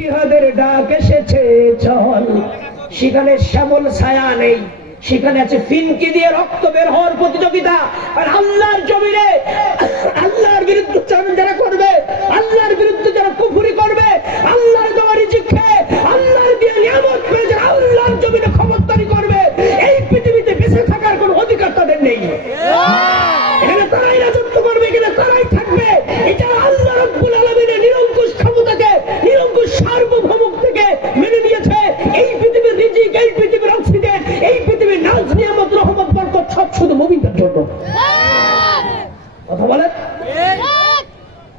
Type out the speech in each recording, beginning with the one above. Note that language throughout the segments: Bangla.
জিহাদের ডাক এসেছে চল, সেখানে শ্যামল ছায়া নেই, সেখানে আছে ফিনকি দিয়ে রক্ত বের হওয়ার প্রতিযোগিতা। আর আল্লাহর জমিনে আল্লাহর বিরুদ্ধে যারা করবে, আল্লাহর বিরুদ্ধে যারা কুফরি করবে, আল্লাহর দেওয়া রিজিক খেয়ে, আল্লাহর দিয়ে নিয়ামত পেয়ে যারা আল্লাহর জমিনে খবরদারি করবে, এই পৃথিবীতে বেঁচে থাকার কোনো অধিকার তাদের নেই। এখানে তারাই রাজত্ব করবে, এখানে তারাই থাকবে। এটা আল্লাহ রাব্বুল আলামিনের নিরঙ্কুশ ক্ষমতাকে, নিরঙ্কুশ সার্বভৌমত্ব থেকে মেনে নিয়েছে। এই পৃথিবীর রিজিক, এই পৃথিবীর অক্সিজেন, এই পৃথিবীর নাজ নিয়ামত রহমত বরকত সব শুধু মুমিনদের জন্য। কথা বলেন।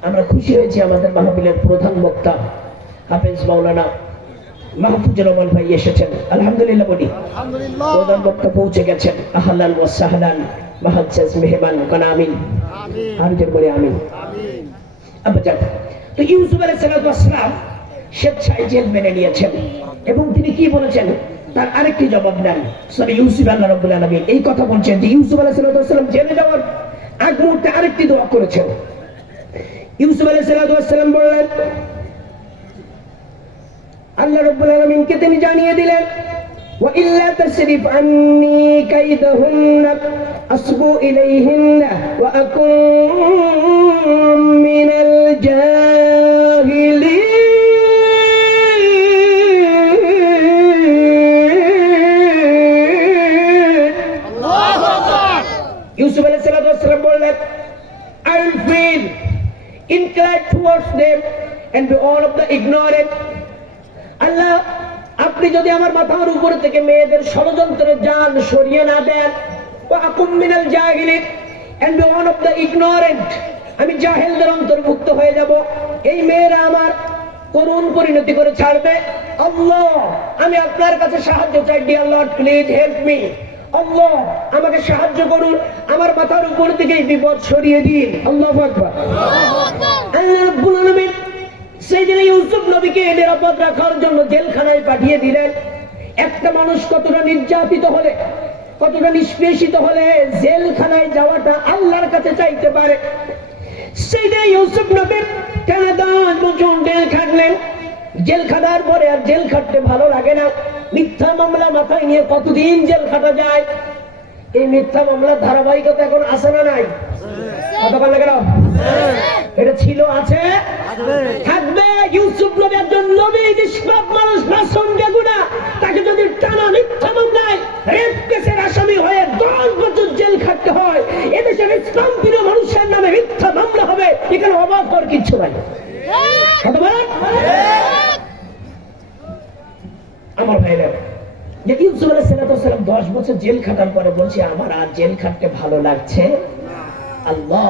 আমরা খুশি হয়েছি আমাদের মাহফিলের প্রধান বক্তা হাফেজ মাওলানা মাহফুজুর রহমান ভাই এসেছেন। আলহামদুলিল্লাহ বলি, প্রধান বক্তা পৌঁছে গেছেন। আহলান ওয়া সাহলান মুআজ্জাজ মেহমান কানা আমিন। আর যে বলে আমিন। আব্বাজান, তো ইউসুফ আলাইহিস সালাম স্বেচ্ছায় জেল মেনে নিয়েছেন এবং তিনি কি বলেছেন তার আরেকটি জবাব দেন। সূরা ইউসুফ আল্লাহ রাব্বুল আলামিন এই কথা বলছেন যে ইউসুফ আলাইহিস সালাম জেলে যাওয়ার আগ মুহূর্তে আরেকটি দোয়া করেছেন। ইউসুফ আলাইহিস সালাম বললেন, আল্লাহ রাব্বুল আলামিনকে তিনি জানিয়ে দিলেন, ওয়া ইল্লা তাসরিফ আন্নী কাইদাহুন্না আসবু ইলাইহিন্না ওয়া আকুম মিনাল জাহিলিন। আল্লাহু আকবার। ইউসুফ আলাইহিস সালাম বললেন, I will feel inclined towards them and be all of the ignorant. আল্লাহ, আপনি যদি আমার মাথার উপর থেকে মেয়েদের ষড়যন্ত্রের জাল সরিয়ে না দেন, ওয়া আকুম মিনাল জাহিলিন and be one of the ignorant, আমি জাহেলদের অন্তর্ভুক্ত হয়ে যাব। এই মেয়েরা আমার করুণ পরিণতি করে ছাড়বে। আল্লাহ, আমি আপনার কাছে সাহায্য চাই। Dear Lord, please help me. আল্লাহ, আমাকে সাহায্য করুন, আমার মাথার উপর থেকে এই বিপদ সরিয়ে দিন। আল্লাহু আকবার। আল্লাহ রাব্বুল আলামিন সেদিন ইউসুফ নবীকে নিরাপদ রাখার জন্য জেলখানায় পাঠিয়ে দিলেন। একটা মানুষ কতটা নির্যাতিত হলে, কতটা নিষ্পেষিত হলে জেলখানায় যাওয়াটা আল্লাহর কাছে চাইতে পারে। সেদিন ইউসুফ নবীর টানা 10 বছর জেল খাটলেন। জেল খাটার পরে আর জেল খাটতে ভালো লাগে না। মিথ্যা মামলা মাথায় নিয়ে কতদিন জেল খাটা যায়? এই মিথ্যা মামলার ধারাবাহিকতা এখন আছে না নাই? কতক্ষণ লাগে না? এটা ছিল, আছে, থাকবে। ইউসুফ নবী একজন নবী, নিষ্পাপ মানুষ, মাসুম বেগুনাহ। তাকে যদি টানা মিথ্যা মামলায় রেপ কেসের আসামি হয়ে 10 বছর জেল খাটতে হয়, এদেশের ইসলাম প্রিয় মানুষের নামে মিথ্যা মামলা হবে, এখানে অবাক হওয়ার কিচ্ছু নাই। আমার ভাইরা, যে ইউসুফ আলাইহিস সালাম 10 বছর জেল খাটার পরে বলছে, আমার আর জেল খাটতে ভালো লাগছে, আল্লাহ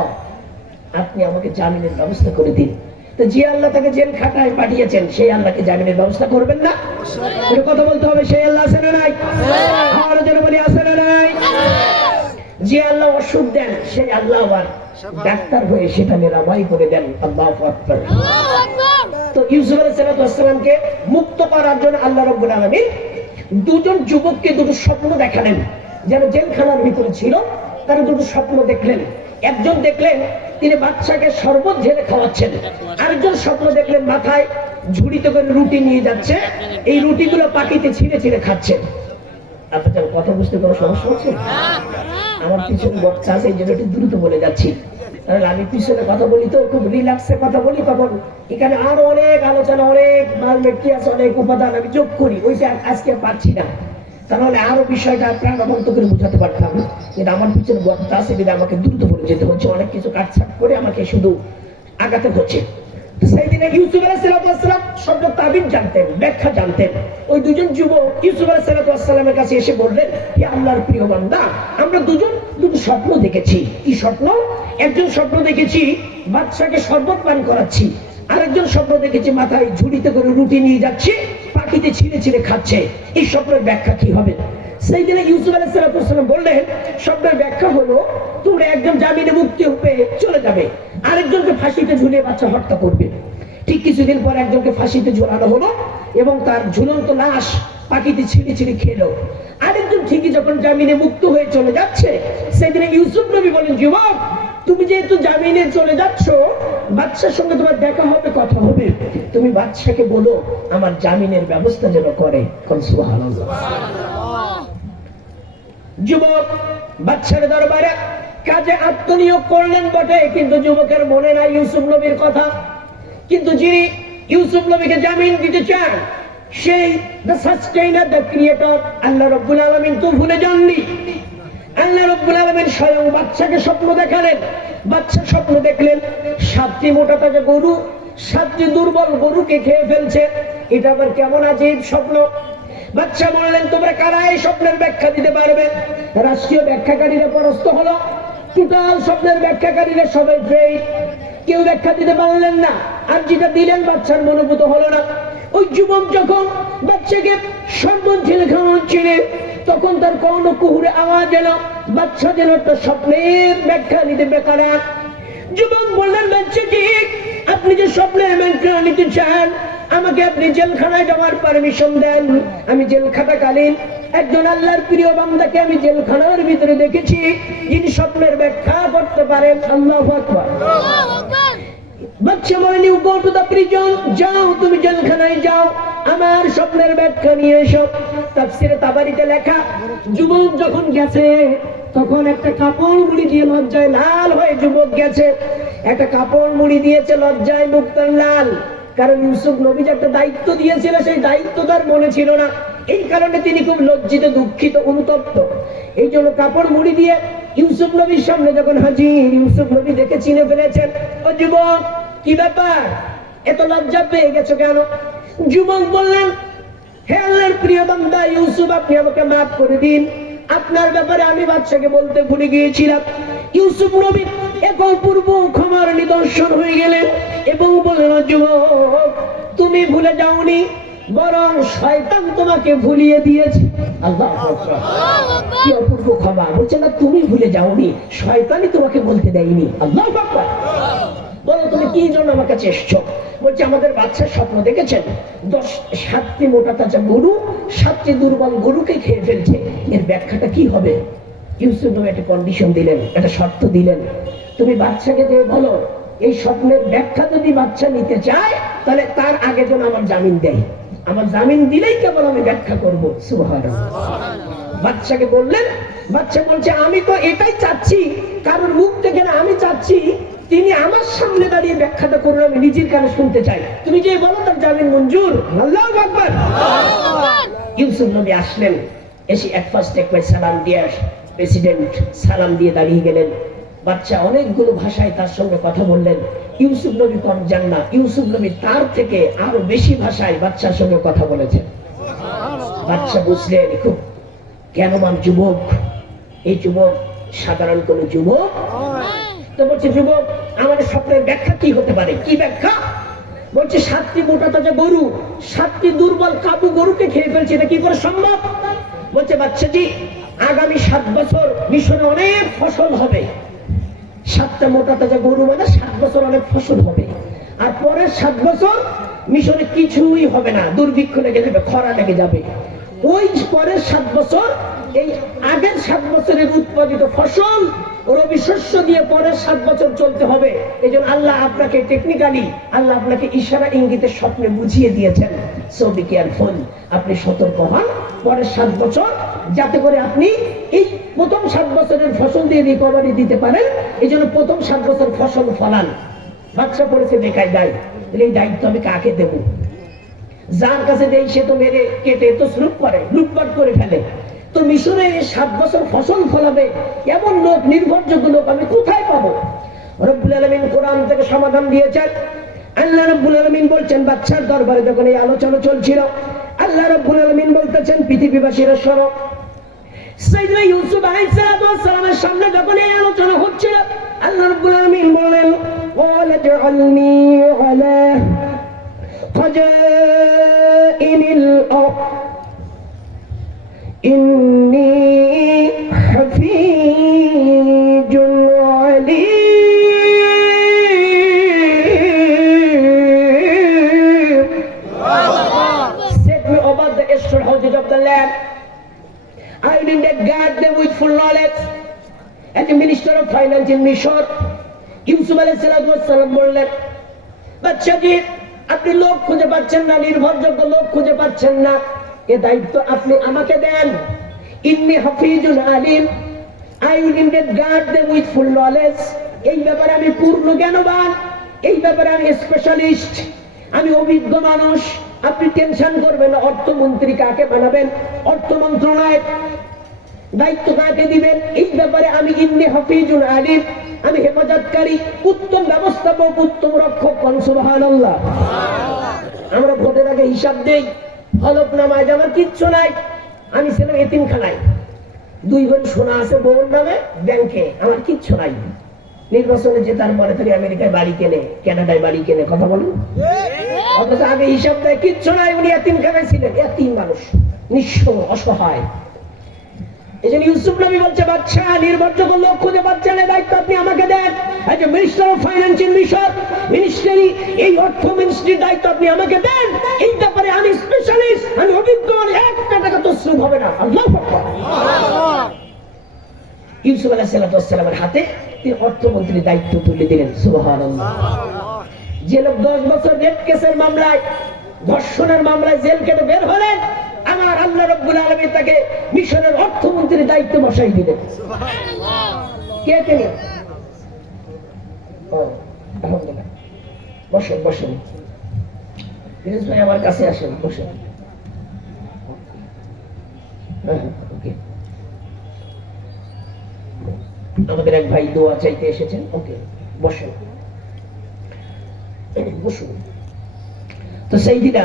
আপনি আমাকে জামিনের ব্যবস্থা করে দিন। তো যে আল্লাহ তাকে জেল খাটায় পাঠিয়েছেন, সেই আল্লাহকে জামিনের ব্যবস্থা করবেন না? এটা কথা বলতে হবে। সেই আল্লাহ আছে না নাই? আর যেন বলি, আছে না নাই? যে আল্লাহ ওষুধ দেন, সেই আল্লাহ আবার ডাক্তার হয়ে সেটা নিরাময় করে দেন। আল্লাহু আকবার। তো ইউসুফ আলাইহিস সালামকে মুক্ত করার জন্য আল্লাহ রাব্বুল আলামিন দুজন যুবককে দুটো স্বপ্ন দেখালেন। যেন জেলখানার ভিতরে ছিল, তারা দুটো স্বপ্ন দেখলেন। একজন দেখলেন তিনি বাচ্চাকে শরবত ঢেলে খাওয়াচ্ছেন, আরেকজন স্বপ্ন দেখলেন মাথায় ঝুড়িতে করে রুটি নিয়ে যাচ্ছে, এই রুটিগুলো পাখিতে ছিঁড়ে ছিঁড়ে খাচ্ছেন। আপনার কথা বুঝতে কোনো সমস্যা হচ্ছে? আমার পিছনে বক্তা আছে, এই জন্য একটু দ্রুত বলে যাচ্ছি। আমি পিছনে কথা বলি তো খুব রিল্যাক্সে কথা বলি, তখন এখানে আরো অনেক আলোচনা, অনেক মাল মেট্রি আছে, অনেক উপাদান আমি যোগ করি, ওইটা আজকে পারছি না। তাহলে আরো বিষয়টা প্রাণবন্ত করে বুঝাতে পারতাম, কিন্তু আমার পিছনে বক্তা আছে, কিন্তু আমাকে দ্রুত বলে যেতে হচ্ছে, অনেক কিছু কাটছাট করে আমাকে শুধু আগাতে হচ্ছে। সেই দিনে ইউসুফ আলাইহিস সালাম শব্দ তাবির জানতেন, ব্যাখ্যা জানতেন। ওই দুজন যুবক ইউসুফ আলাইহিস সালামের কাছে এসে বললেন, হে আল্লাহর প্রিয় বান্দা, আমরা দুটো স্বপ্ন দেখেছি। কি স্বপ্ন? একজন স্বপ্ন দেখেছি বাচ্চাকে শরবত পান করাচ্ছি, আরেকজন স্বপ্ন দেখেছি মাথায় ঝুড়িতে করে রুটি নিয়ে যাচ্ছি, পাখিতে ছিঁড়ে ছিঁড়ে খাচ্ছে। এই স্বপ্নের ব্যাখ্যা কি হবে? সেই দিনে ইউসুফ আলাইহিস সালাম বললেন, স্বপ্নের ব্যাখ্যা হলো, তোমরা একজন জামিনে মুক্তি পেয়ে চলে যাবে, আরেকজনকে ফাঁসিতে ঝুলিয়ে বাচ্চা হত্যা করবে। ঠিক কিছুদিন পর একজনকে ফাঁসিতে ঝুলানো হলো এবং তার ঝুলন্ত লাশ পাখিতে ছিঁড়ে ছিঁড়ে খেলো। আরেকজন ঠিকই যখন জামিনে মুক্ত হয়ে চলে যাচ্ছে, সেদিনে ইউসুফ নবী বলেন, যুবক তুমি যেহেতু জামিনে চলে যাচ্ছ, বাদশার সঙ্গে তোমার দেখা হবে, কথা হবে, তুমি বাদশাকে বলো আমার জামিনের ব্যবস্থা যেন করে। সুবহানাল্লাহ। যুবক বাদশার দরবারে কাজে আত্মনিয়োগ করলেন বটে, কিন্তু যুবকের মনে নাই ইউসুফ নবীর কথা। কিন্তু যিনি ইউসুফ নবীকে জামিন দিতে চান, সেই দ্য সাস্টেইনার, দ্য ক্রিয়েটর আল্লাহ রাব্বুল আলামিন তো ভুলে যাননি। আল্লাহ রাব্বুল আলামিন স্বয়ং বাদশাকে স্বপ্ন দেখালেন। বাদশা স্বপ্ন দেখলেন 7টি মোটা তাজা গরু 7টি দুর্বল গরুকে খেয়ে ফেলছে। এটা আবার কেমন আজীব স্বপ্ন। বাদশা বললেন, তোমরা কারা এই স্বপ্নের ব্যাখ্যা দিতে পারবে? রাষ্ট্রীয় ব্যাখ্যাকারীরা পরাস্ত হলো। টোটাল স্বপ্নের ব্যাখ্যাকারীরা সবাই ফেল, কেউ ব্যাখ্যা দিতে পারলেন না। আর যেটা দিলেন বাদশার মনোভূত হলো না। ওই যুবক যখন বাদশাকে সম্মান ছেলে খাওয়াচ্ছিলেন, তখন তার কর্ণকুহুরে আওয়াজ এলো। বাদশা যেন একটা স্বপ্নের ব্যাখ্যা নিতে বেকার। যুবক বললেন, বাদশাজি, আপনি যে স্বপ্নের ব্যাখ্যা নিতে চান, আমাকে আপনি জেলখানায় যাওয়ার পারমিশন দেন। আমি জেলখানাকালীন একজন আল্লাহর প্রিয় বান্দাকে আমি জেলখানার ভিতরে দেখেছি, যিনি স্বপ্নের ব্যাখ্যা করতে পারেন। আল্লাহু আকবার। বাদশা বলেন, you go to the prison, যাও তুমি জেলখানায় যাও, আমার স্বপ্নের ব্যাখ্যা নিয়ে এসো। তাফসীরে তাবারিতে লেখা, যুবক যখন গেছে তখন একটা কাপড় মুড়ি দিয়ে, লজ্জায় লাল হয়ে যুবক গেছে, একটা কাপড় মুড়ি দিয়েছে, লজ্জায় মুখটা লাল। কারণ ইউসুফ নবী যে একটা দায়িত্ব দিয়েছিল, সেই দায়িত্ব তার মনে ছিল না। এই কারণে তিনি খুব লজ্জিত, দুঃখিত, অনুতপ্ত। এই জন্য কাপড় মুড়ি দিয়ে ইউসুফ নবীর সামনে যখন হাজির, ইউসুফ নবী দেখে চিনে ফেলেছেন। ও যুবক, কি ব্যাপার, এত লজ্জা পেয়ে গেছো কেন? যুবক বললেন, হে আল্লাহর প্রিয় বান্দা ইউসুফ, আপনি আমাকে মাফ করে দিন, আপনার ব্যাপারে আমি বাদশাকে বলতে ভুলে গিয়েছিলাম। ইউসুফ নবী এক অপূর্ব ক্ষমার নিদর্শন হয়ে গেলেন এবং বললেন, যুবক, তুমি ভুলে যাওনি, বরং শয়তান তোমাকে ভুলিয়ে দিয়েছে। আল্লাহু আকবার। কি অপূর্ব ক্ষমা! বলছে না, তুমি ভুলে যাওনি, শয়তানই তোমাকে বলতে দেয়নি। আল্লাহু আকবার। বলো, তুমি কি জন্য আমার কাছে এসছো? বলছে, আমাদের বাদশার স্বপ্ন দেখেছেন 7টি মোটা তাজা গরু 7টি দুর্বল গরুকে খেয়ে ফেলছে, এর ব্যাখ্যাটা কি হবে? ইউসুফ নবী একটা কন্ডিশন দিলেন, একটা শর্ত দিলেন, তুমি বাদশাকে দিয়ে বলো এই স্বপ্নের ব্যাখ্যা যদি বাদশা নিতে চায়, তাহলে তার আগে যেন আমার জামিন দেয়, আমার জামিন দিলেই কেবল আমি ব্যাখ্যা করবো। সুবহানাল্লাহ। বাদশাকে বললেন, বাদশা বলছে, আমি তো এটাই চাচ্ছি, কারণ মুখ থেকে না, আমি চাচ্ছি তিনি আমার সামনে দাঁড়িয়ে ব্যাখ্যাটা করুন, আমি নিজের কানে শুনতে চাই। তুমি যে বলো তার জামিন মঞ্জুর। আল্লাহু আকবার। ইউসুফ নবী আসলেন, এসে এক পাশ সালাম দিয়ে, প্রেসিডেন্ট সালাম দিয়ে দাঁড়িয়ে গেলেন। বাদশা অনেকগুলো ভাষায় তার সঙ্গে কথা বললেন। ইউসুফ নবী কম যান না, ইউসুফ নবী তার থেকে আরো বেশি ভাষায় বাদশার সঙ্গে কথা বলেছেন। বাদশা বুঝলেন খুব জ্ঞানবান যুবক, এই যুবক সাধারণ কোন যুবক। তো বলছে, যুবক, আমাদের স্বপ্নের ব্যাখ্যা কি হতে পারে? কি ব্যাখ্যা? বলছে, 7টি মোটা তাজা গরু 7টি দুর্বল কাবু গরুকে খেয়ে ফেলছে, এটা কি করে সম্ভব? বলছে, বাদশাজি, আগামী 7 বছর মিশরে অনেক ফসল হবে। 7টা মোটা তাজা গরু মানে 7 বছর অনেক ফসল হবে। আর পরের 7 বছর মিশরে কিছুই হবে না, দুর্ভিক্ষ লেগে যাবে, খরা লেগে যাবে। ওই পরের 7 বছর এই আগের 7 বছরের উৎপাদিত ফসল রবি শস্য দিয়ে পরের 7 বছর চলতে হবে। এই জন্য আল্লাহ আপনাকে টেকনিক্যালি, আল্লাহ আপনাকে ইশারা ইঙ্গিতের স্বপ্নে বুঝিয়ে দিয়েছেন। সো বি কেয়ারফুল, আপনি সতর্ক হন পরের 7 বছর, যাতে করে আপনি এই প্রথম 7 বছরের ফসল দিয়ে রিকভারি দিতে পারেন। এই জন্য প্রথম 7 বছর ফসল ফলান। বাদশা পড়েছে বেকায় দায়, এই দায়িত্ব আমি কাকে দেব? যার কাছে দেই সে তো মেরে কেটে তো লুটপাট করে ফেলে। তো মিশরে 7 বছর ফসল ফলাবে এমন লোক, নির্ভরযোগ্য লোক আমি কোথায় পাবো? রব্বুল আলামিন কোরআন থেকে সমাধান দিয়েছেন। আল্লাহ রব্বুল আলামিন বলছেন, বাদশার দরবারে যখন এই আলোচনা চলছিল, আল্লাহ রব্বুল আলামিন বলতেছেন, পৃথিবীবাসীরা শোনো, সাইয়েদনা ইউসুফ আলাইহিস সালামের সামনে যখন এই আলোচনা হচ্ছিল, আল্লাহ রব্বুল আলামিন বলেন, ওয়ালা জাআলনি আলা খাজাইনিল আরদ ইন্নী হাফিজুন Alim. Set me over the storehouses of the land. I will guard them with full knowledge. As a minister of finance in Misr, Yusuf আলাইহিস সালাম বললেন, বাদশাহজি আপনি লোক খুঁজে পাচ্ছেন না, নির্ভরযোগ্য লোক খুঁজে পাচ্ছেন না, এ দায়িত্ব আপনি আমাকে দেন। ইন্নী হাফিজুন আলিম, I will indeed guard them with full knowledge. এই ব্যাপারে আমি পূর্ণ জ্ঞানবান, এই ব্যাপারে আমি স্পেশালিস্ট, আমি অভিজ্ঞ মানুষ। আপনি টেনশন করবেন না। অর্থমন্ত্রী কাকে বানাবেন, অর্থ মন্ত্রণালয়ের দায়িত্ব কাকে দিবেন, এই ব্যাপারে আমি ইন্নী হাফিজুন আলিম, আমি হেফাজতকারী, উত্তম ব্যবস্থাপক, উত্তম রক্ষক। সুবহানাল্লাহ। আমরা ভোটের আগে হিসাব দেই, হলফনামায় যে আমার কিচ্ছু নাই, আমি ছিলাম এতিমখানায়, 2 বার সোনা আছে বউর নামে ব্যাংকে, আমার কিচ্ছু নাই। নির্বাচনে জেতার পরে থেকে আমেরিকায় বাড়ি কেনে, কানাডায় বাড়ি কেনে, কথা বলুন। অথচ আগে হিসাব দেয় কিচ্ছু নাই, উনি এতিমখানায় ছিলেন, এতিম মানুষ, নিঃস্ব, অসহায়। এই জন্য ইউসুফ নবী বলছে, বাদশাহ নির্ভরযোগ্য লোক খুঁজে পাচ্ছেন, এই দায়িত্ব আপনি আমাকে দেন। এই যে মিনিস্টার অফ ফাইন্যান্স ইন মিশর, মিনিস্ট্রি, এই অর্থ মিনিস্ট্রির দায়িত্ব আপনি আমাকে দেন। এই ব্যাপারে আমি স্পেশালিস্ট, আমি অভিজ্ঞ, একটা টাকা তো শ্রম হবে না। আল্লাহু আকবার। ইউসুফ আলাইহিস সালামের হাতে তিনি অর্থমন্ত্রীর দায়িত্ব তুলে দিলেন। সুবহানাল্লাহ। যে লোক 10 বছর রেপ কেসের মামলায়, ধর্ষণের মামলায় জেল কেটে বের হলেন, আমার আল্লাহ রাব্বুল আলামিন তাকে মিশরের অর্থমন্ত্রীর দায়িত্ব বসাই দিলেন। কে তিনি? আলহামদুলিল্লাহ। বসেন বসেন, ফিরোজ ভাই আমার কাছে আসেন, বসেন। ওকে, আমাদের এক ভাই দোয়া চাইতে এসেছেন। ওকে, বসেন বসুন। তো সেই দিন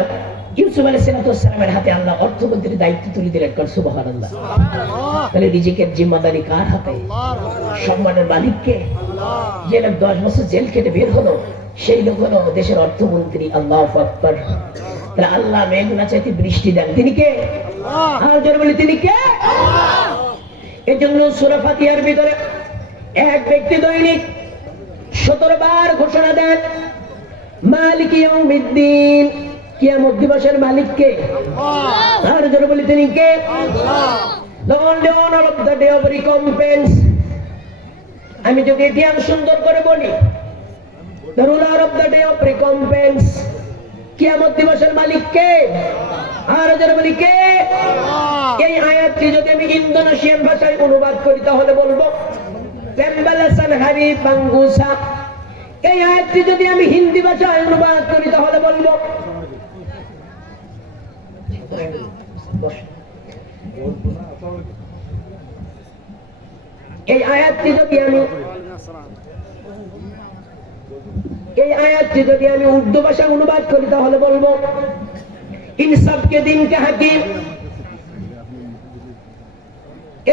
ইউসুফ আলাইহিস সালামের হাতে আল্লাহ অর্থমন্ত্রীর দায়িত্ব তুলে দিলেন। সুবহানাল্লাহ। তাহলে রিজিকের জিম্মাদারি কার হাতে? সম্মানের মালিককে। যে লোক 10 বছর জেল কেটে বের হলো, সেই লোক হলো দেশের অর্থমন্ত্রী। আল্লাহু আকবার। তাহলে আল্লাহ মেঘনা চাইতে বৃষ্টি দেন, তিনি কে? আর যারা বলে তিনি কে? এই জন্য সূরা ফাতিহার ভিতরে এক ব্যক্তি দৈনিক 17 বার ঘোষণা দেন, মালিক ইয়াউমিদ্দিন, কিয়ামত দিবসের মালিক কে? আল্লাহ। আর যারা বলে তিনি কে? আল্লাহ। The owner of the day of recompense। আমি যদি ধ্যান সুন্দর করে বলি, the ruler of the day of recompense, কিয়ামত দিবসের মালিক কে? আর যারা বলি কে? আল্লাহ। এই আয়াতটি যদি আমি ইন্দোনেশিয়ান ভাষায় অনুবাদ করি তাহলে বলবো পেম্বালাসান হাবিব বাঙ্গুসা। এই আয়াতটি যদি আমি হিন্দি ভাষায় অনুবাদ করি তাহলে বলবো, এই আয়াতটি যদি আমি উর্দু ভাষায় অনুবাদ করি তাহলে বলবো ইনসাফকে দিন কে হাকিম।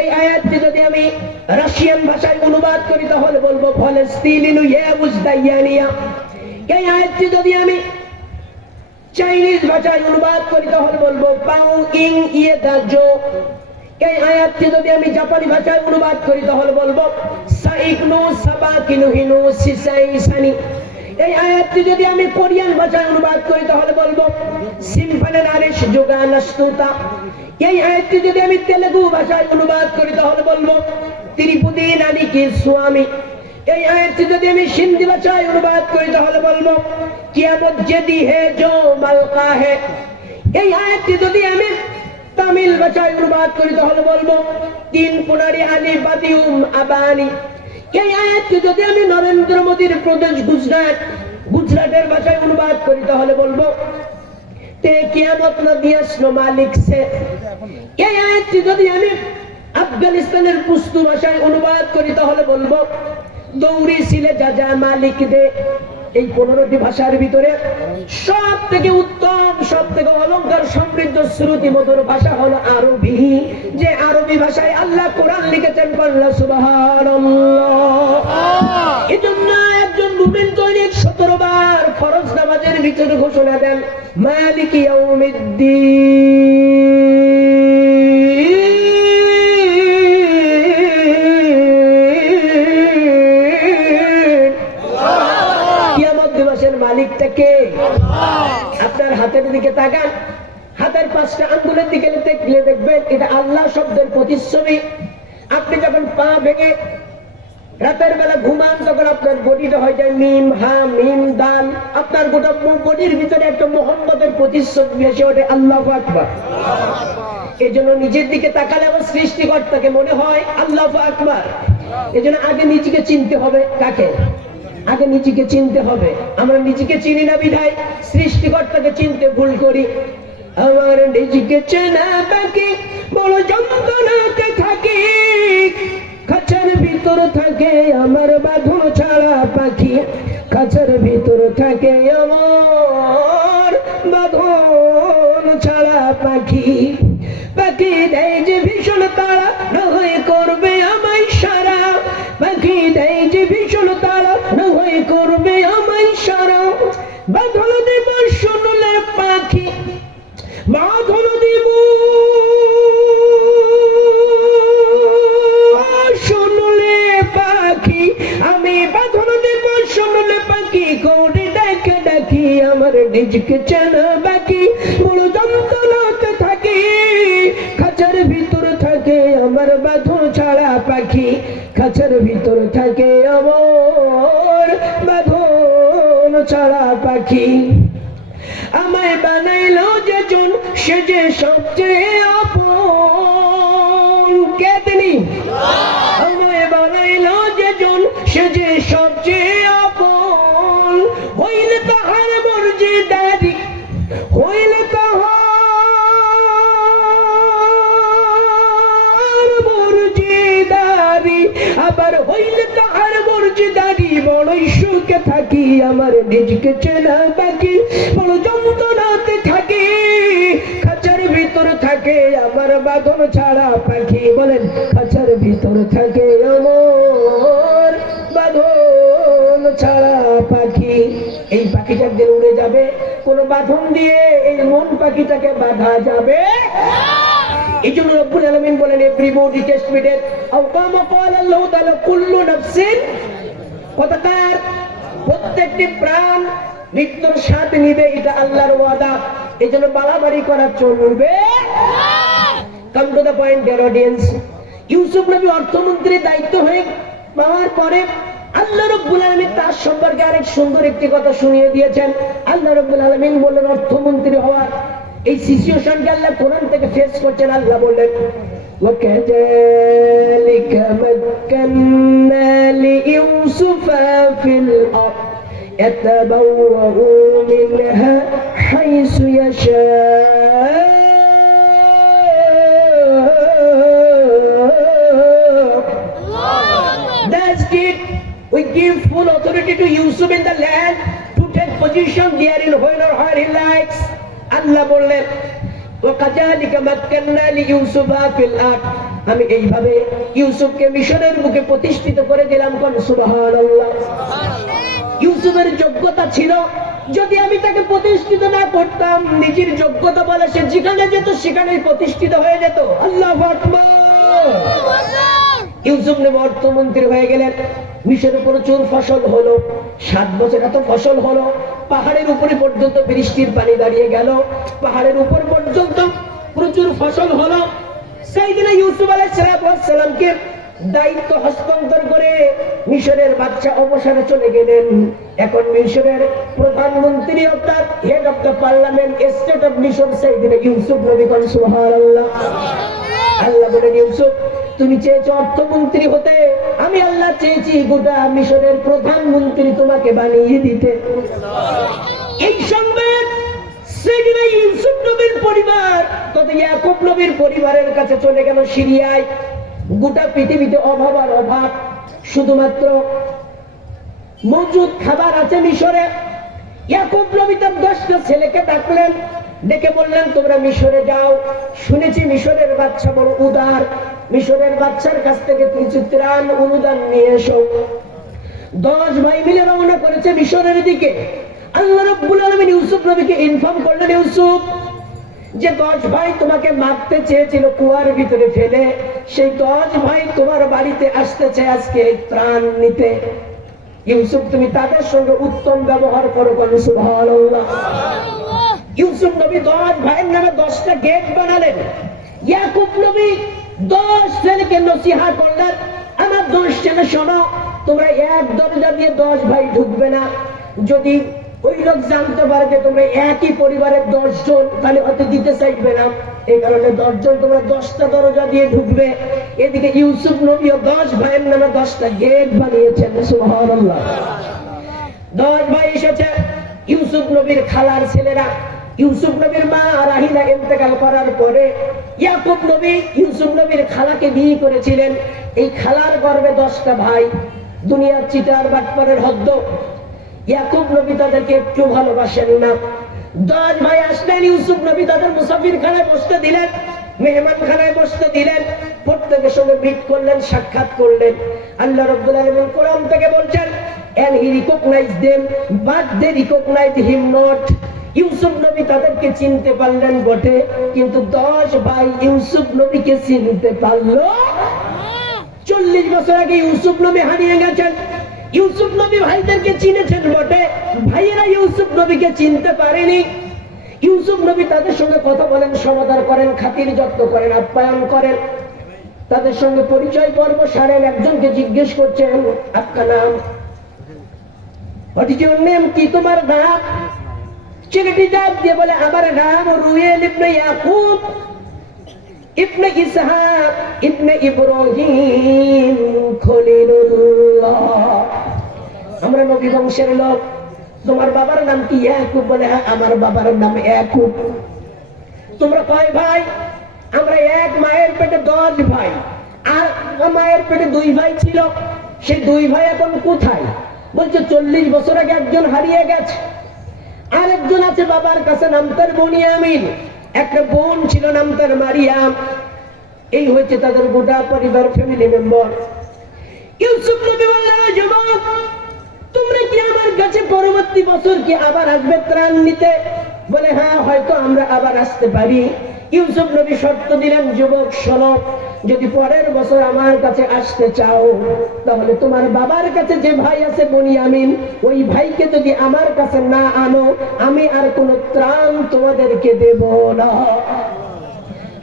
এই আয়াতটি যদি আমি রাশিয়ান ভাষায় অনুবাদ করি তাহলে বলবো ফলস্তিনিনু ইয়াবুজদাইয়ানিয়া। এই আয়াতটি যদি আমি চাইনিজ ভাষায় অনুবাদ করি তাহলে বলবো পাউ ইং ইয়ে দাজো। এই আয়াতটি যদি আমি জাপানি ভাষায় অনুবাদ করি তাহলে বলবো সাইকনু সাবাকিনু হিনু সিসাই সানি। এই আয়াতটি যদি আমি কোরিয়ান ভাষায় অনুবাদ করি তাহলে বলবো সিম্ফানে নারিশ যোগানাস্তুতা। এই আয়াতটি যদি আমি তেলুগু ভাষায় অনুবাদ করি তাহলে বলবো তিরুপতি নানি কি স্বামী। এই আয়াতটি যদি আমি সিন্ধি ভাষায় অনুবাদ করি তাহলে বলবো কিয়ামত জেদি হে জো মালকা হে। এই আয়াতটি যদি আমি তামিল ভাষায় অনুবাদ করি তাহলে বলবো তিন পুনারি আলী বাদিউম আবানি। এই আয়াতটি যদি আমি নরেন্দ্র মোদীর প্রদেশ গুজরাটের ভাষায় অনুবাদ করি তাহলে বলবো তে কিয়ামত না দিয়াসনো মালিক সে। এই আয়াতটি যদি আমি আফগানিস্তানের পুস্তু ভাষায় অনুবাদ করি তাহলে বলবো দৌড়ি ছিলে যা যা মালিক দে। এই 15টি ভাষার ভিতরে সব থেকে উত্তম, সব থেকে অলংকার সমৃদ্ধ শ্রুতি মধুর ভাষা হলো আরবি। যে আরবি ভাষায় আল্লাহ কোরআন লিখেছেন, বললা সুবহানাল্লাহ। এজন্য একজন মুমিন দৈনিক 17 বার ফরজ নামাজের ভিতরে ঘোষণা দেন মালিক ইয়াউমিদ্দিন। কিয়ামত দিবসের মালিকটা কে? আপনার হাতের দিকে তাকান, হাতের 5টা আঙ্গুলের দিকে দেখলে দেখবেন এটা আল্লাহ শব্দের প্রতিচ্ছবি। আপনি যখন পা ভেঙে রাতের বেলা ঘুমান যখন আপনার বডিটা হয়ে যায় মিম হা মিম দাল, আপনার গোটা বডির ভিতরে একটা মোহাম্মদের প্রতিচ্ছবি ভেসে ওঠে, আল্লাহু আকবার। এই জন্য নিজের দিকে তাকালে আমার সৃষ্টিকর্তাকে মনে হয়, আল্লাহু আকবার। এই জন্য আগে নিজেকে চিনতে হবে। কাকে? আগে নিজেকে চিনতে হবে। আমরা নিজেকে চিনি না বিধায় সৃষ্টিকর্তাকে চিনতে ভুল করি। আমার নিজেকে চেনা বাকি, বড় যন্ত্রণাতে থাকি, খাঁচার ভিতর থাকে আমার বাঁধন ছাড়া পাখি, খাঁচার ভিতর থাকে আমার বাঁধন ছাড়া পাখি। পাখি দেয় যে ভীষণ তারা, না হয়ে করবে আমায় সারা, পাখি দেয় যে ভীষণ তারা, না হয়ে করবে আমায় সারা। বাঁধন দেব শুনলে পাখি, বাঁধন দেব শুনলে পাখি, আমি বাঁধন দেব শুনলে পাখি, করে ডাকে ডাকি আমার নিজকে চেনা বাকি, বড় যন্ত্রণাতে থাকি, খাঁচার ভিতর থাকে আমার বাঁধন ছাড়া পাখি, খাঁচার ভিতর থাকে আমার বাঁধন ছাড়া পাখি। আমায় বানাইলো যেজন, সে যে সবচেয়ে আপন। কে তিনি? আমায় বানাইলো যেজন, সে যে সবচেয়ে আপন। হইলে তাহার মর্যাদারি, হইলে তাহার মর্যাদারি, আবার হইলে তাহার মর্যাদারি, বড়ই সুখে থাকি আমার নিজকে চেনা বাকি, বড় যন্ত্রণাতে থাকি, খাঁচার ভিতর থাকে আমার বাঁধন ছাড়া পাখি। বলেন, খাঁচার ভিতর থাকে আমার বাঁধন ছাড়া পাখি। এই পাখিটা একদিন উড়ে যাবে, কোন বাঁধন দিয়ে এই মন পাখিটাকে বাঁধা যাবে। এই জন্য রব্বুল আলামিন বলেন, এভরিবডি টেস্ট মি ডেথ, আও কামা ক্বালা আল্লাহু তাআলা, কুল্লু নাফসিন, কতকার প্রত্যেকটি প্রাণ মৃত্যুর স্বাদ নিবে, এটা আল্লাহর ওয়াদা। এই জন্য বাড়াবাড়ি করা চলবে। Come to the point dear audience. ইউসুফ নবী অর্থমন্ত্রীর দায়িত্ব হয়ে পাওয়ার পরে আল্লাহ রাব্বুল আলামিন তার সম্পর্কে আরেক সুন্দর একটি কথা শুনিয়ে দিয়েছেন। আল্লাহ রাব্বুল আলামিন বললেন, অর্থমন্ত্রী হওয়ার এই সিচুয়েশনকে আল্লাহ কোরআন থেকে ফেস করছেন। আল্লাহ বললেন, وَكَذَلِكَ مَكَّنَّا لِيُوسُفَ فِي الْأَرْضِ يَتَبَوَّأُ مِنْهَا حَيْثُ يَشَاءُ. That's it. We give full authority to Yusuf in the land to take position therein when or where he likes. আল্লাহ বললেন, وَكَذَلِكَ مَكَّنَّا لِيُوسُفَ فِي الْأَرْضِ, আমি এইভাবে ইউসুফকে মিশরের বুকে প্রতিষ্ঠিত করে দিলাম। কোন সুবহানাল্লাহ। ইউসুফের যোগ্যতা ছিল, যদি আমি তাকে প্রতিষ্ঠিত না করতাম, নিজের যোগ্যতা বলে সে যেখানে যেত সেখানেই প্রতিষ্ঠিত হয়ে যেত। আল্লাহু আকবার। ইউসুফ নবী অর্থমন্ত্রী হয়ে গেলেন। মিশরে প্রচুর ফসল হলো, 7 বছর এত ফসল হলো, পাহাড়ের উপরে পর্যন্ত বৃষ্টির পানি দাঁড়িয়ে গেল, পাহাড়ের উপর পর্যন্ত প্রচুর ফসল হলো। সাইয়েদনা ইউসুফ আলাইহিস সালামকে দায়িত্ব হস্তান্তর করে মিশরের বাদশা অবসরে চলে গেলেন। এখন মিশরের প্রধানমন্ত্রী অর্থাৎ head of the parliament state of মিশর সাইয়েদনা ইউসুফ নবী। কোন সুবহানাল্লাহ। আল্লাহ বলেন, ইউসুফ তুমি চেয়েছো অর্থমন্ত্রী হতে, আমি আল্লাহ চেয়েছি গোটা মিশরের প্রধানমন্ত্রী তোমাকে বানিয়ে দিতে। এই সংবাদ সাইয়েদনা ইউসুফ নবীর পরিবার তথা ইয়াকুব নবীর পরিবারের কাছে চলে গেল সিরিয়ায়। গোটা পৃথিবীতে অভাব আর অভাব, শুধুমাত্র মজুদ খাবার আছে মিশরে। ইয়াকুব নবী তার 10টা ছেলেকে ডাকলেন, ডেকে বললেন, তোমরা মিশরে যাও, শুনেছি মিশরের বাদশা বড় উদার, মিশরের বাদশার কাছ থেকে কিছু ত্রাণ অনুদান নিয়ে এসো। 10 ভাই মিলে রওনা করেছে মিশরের দিকে। আল্লাহ রাব্বুল আলামিন ইউসুফ নবীকে ইনফর্ম করলেন, ইউসুফ, যে 10 ভাই তোমাকে মারতে চেয়েছিল কুয়ার ভিতরে ফেলে, সেই 10 ভাই তোমার বাড়িতে আসতেছে আজকে ত্রাণ নিতে। ইউসুফ তুমি তাদের সঙ্গে উত্তম ব্যবহার করো। কোন সুবহানাল্লাহ। ইউসুফ নবী 10 ভাইয়ের নামে 10টা গেট বানালেন। ইয়াকুব নবী 10 ছেলেকে নসিহত করলেন, আমার 10 ছেলে শোনো, তোমরা এক দরজা দিয়ে 10 ভাই ঢুকবে না। যদি ওই লোক জানতে পারে যে তোমরা একই পরিবারের 10 জন, তাহলে হয়তো দিতে চাইবে না। এই কারণে 10 জন তোমরা 10টা দরজা দিয়ে ঢুকবে। এদিকে ইউসুফ নবীও 10 ভাইয়ের নামে 10টা গেট বানিয়েছেন। সুবহানাল্লাহ। 10 ভাই এসেছে। ইউসুফ নবীর খালার ছেলেরা, ইউসুফ নবীর মা রাহিলা ইন্তেকাল করার পরে ইয়াকুব নবী ইউসুফ নবীর খালাকে বিয়ে করেছিলেন। এই খালার গর্ভে 10টা ভাই। দুনিয়ার চিটার বাটপারের হদ্দ। ইয়াকুব নবী তাদেরকে একটু ভালোবাসেন না। 10 ভাই আসলেন, ইউসুফ নবী তাদের মুসাফির খানায় বসতে দিলেন, মেহমান খানায় বসতে দিলেন। প্রত্যেকের সঙ্গে মিট করলেন, সাক্ষাৎ করলেন। আল্লাহ রাব্বুল আলামিন কোরআন থেকে বলছেন, and he recognized them but they recognized him not. Yusuf নবী তাদেরকে চিনতে পারলেন বটে, কিন্তু 10 ভাই ইউসুফ নবীকে চিনতে পারলো। 40 বছর আগে ইউসুফ নবী হারিয়ে গেছেন। ইউসুফ নবী ভাইদেরকে চিনেছেন বটে, ভাইয়েরা ইউসুফ নবীকে চিনতে পারেনি। ইউসুফ নবী তাদের সঙ্গে কথা বলেন, সমাদর করেন, খাতির যত্ন করেন, আপ্যায়ন করেন। তাদের সঙ্গে পরিচয় পর্ব সারেন। একজনকে জিজ্ঞেস করছেন, আপনার নাম? What is your name? কি তোমার নাম? ছেলেটি জবাব দিয়ে বলে, আমার নাম রুয়েল ইবনে ইয়াকুব ইবনে ইসহাক ইবনে ইব্রাহিম খলিলুল্লাহ। আমরা নবী বংশের লোক। তোমার বাবার নাম কি? ইয়াকুব। বলে, হ্যাঁ, আমার বাবার নাম ইয়াকুব। তোমরা কয় ভাই? আমরা এক মায়ের পেটে 10 ভাই, আর মায়ের পেটে 2 ভাই ছিল। সেই 2 ভাই এখন কোথায়? বলছে 40 বছর আগে একজন হারিয়ে গেছে, আরেকজন আছে বাবার কাছে, নাম তার বুনিয়ামিন। একটা বোন ছিল, নাম তার মারিয়াম। এই হয়েছে তাদের গোটা পরিবার, ফ্যামিলি মেম্বার। ইউসুফ নবী বললেন, যুবক, তোমরা কি আমার কাছে পরবর্তী বছর কি আবার আসবে ত্রাণ নিতে? বলে, হ্যাঁ, হয়তো আমরা আবার আসতে পারি। ইউসুফ নবী শর্ত দিলেন, যুবক শোনো, যদি পরের বছর আমার কাছে আসতে চাও, তাহলে তোমার বাবার কাছে যে ভাই আছে বুনিয়ামিন, ওই ভাইকে যদি আমার কাছে না আনো, আমি আর কোনো ত্রাণ তোমাদেরকে দেব না।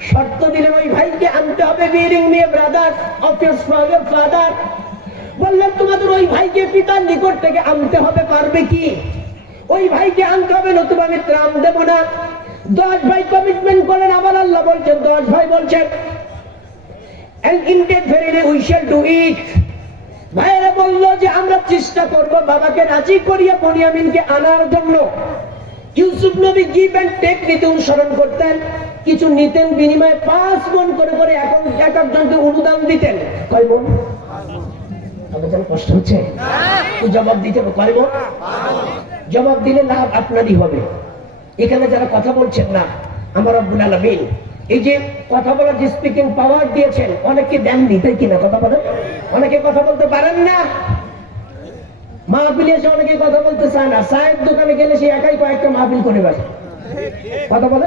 শর্ত দিলেন, ওই ভাইকে আনতে হবে। বিরিং নিয়ে ব্রাদার অফ ইওর ফাদার। বললেন, তোমাদের ওই ভাইকে পিতার নিকট থেকে আনতে হবে। পারবে কি? ওই ভাইকে আনতে হবে, নতুবা আমি ত্রাণ দেব না। 10 ভাই কমিটমেন্ট করেন। আবার আল্লাহ বলছেন, 10 ভাই বলছেন, and indeed verily we shall do it. ভাইরা বলল যে আমরা চেষ্টা করব বাবাকে রাজি করিয়ে বুনিয়ামিনকে আনার জন্য। ইউসুফ নবী গিভ এন্ড টেক নীতি অনুসরণ করতেন। কিছু নিতেন, বিনিময়ে 5 মণ করে করে এখন এক একজনকে অনুদান দিতেন। কয় মণ? আপনাদের কষ্ট হচ্ছে? জবাব দিতে হবে। কয় মণ? জবাব দিলে লাভ আপনারই হবে। এখানে যারা কথা বলছেন না, আমার রব্বুল আলামিন এই যে কথা বলার যে স্পিকিং পাওয়ার দিয়েছেন, অনেকে দেননি, তাই কিনা? কথা বলেন। অনেকে কথা বলতে পারেন না। মাহফিলে এসে অনেকে কথা বলতে চায় না। চায়ের দোকানে গেলে সে একাই কয়েকটা মাহফিল করে বসে। কথা বলে,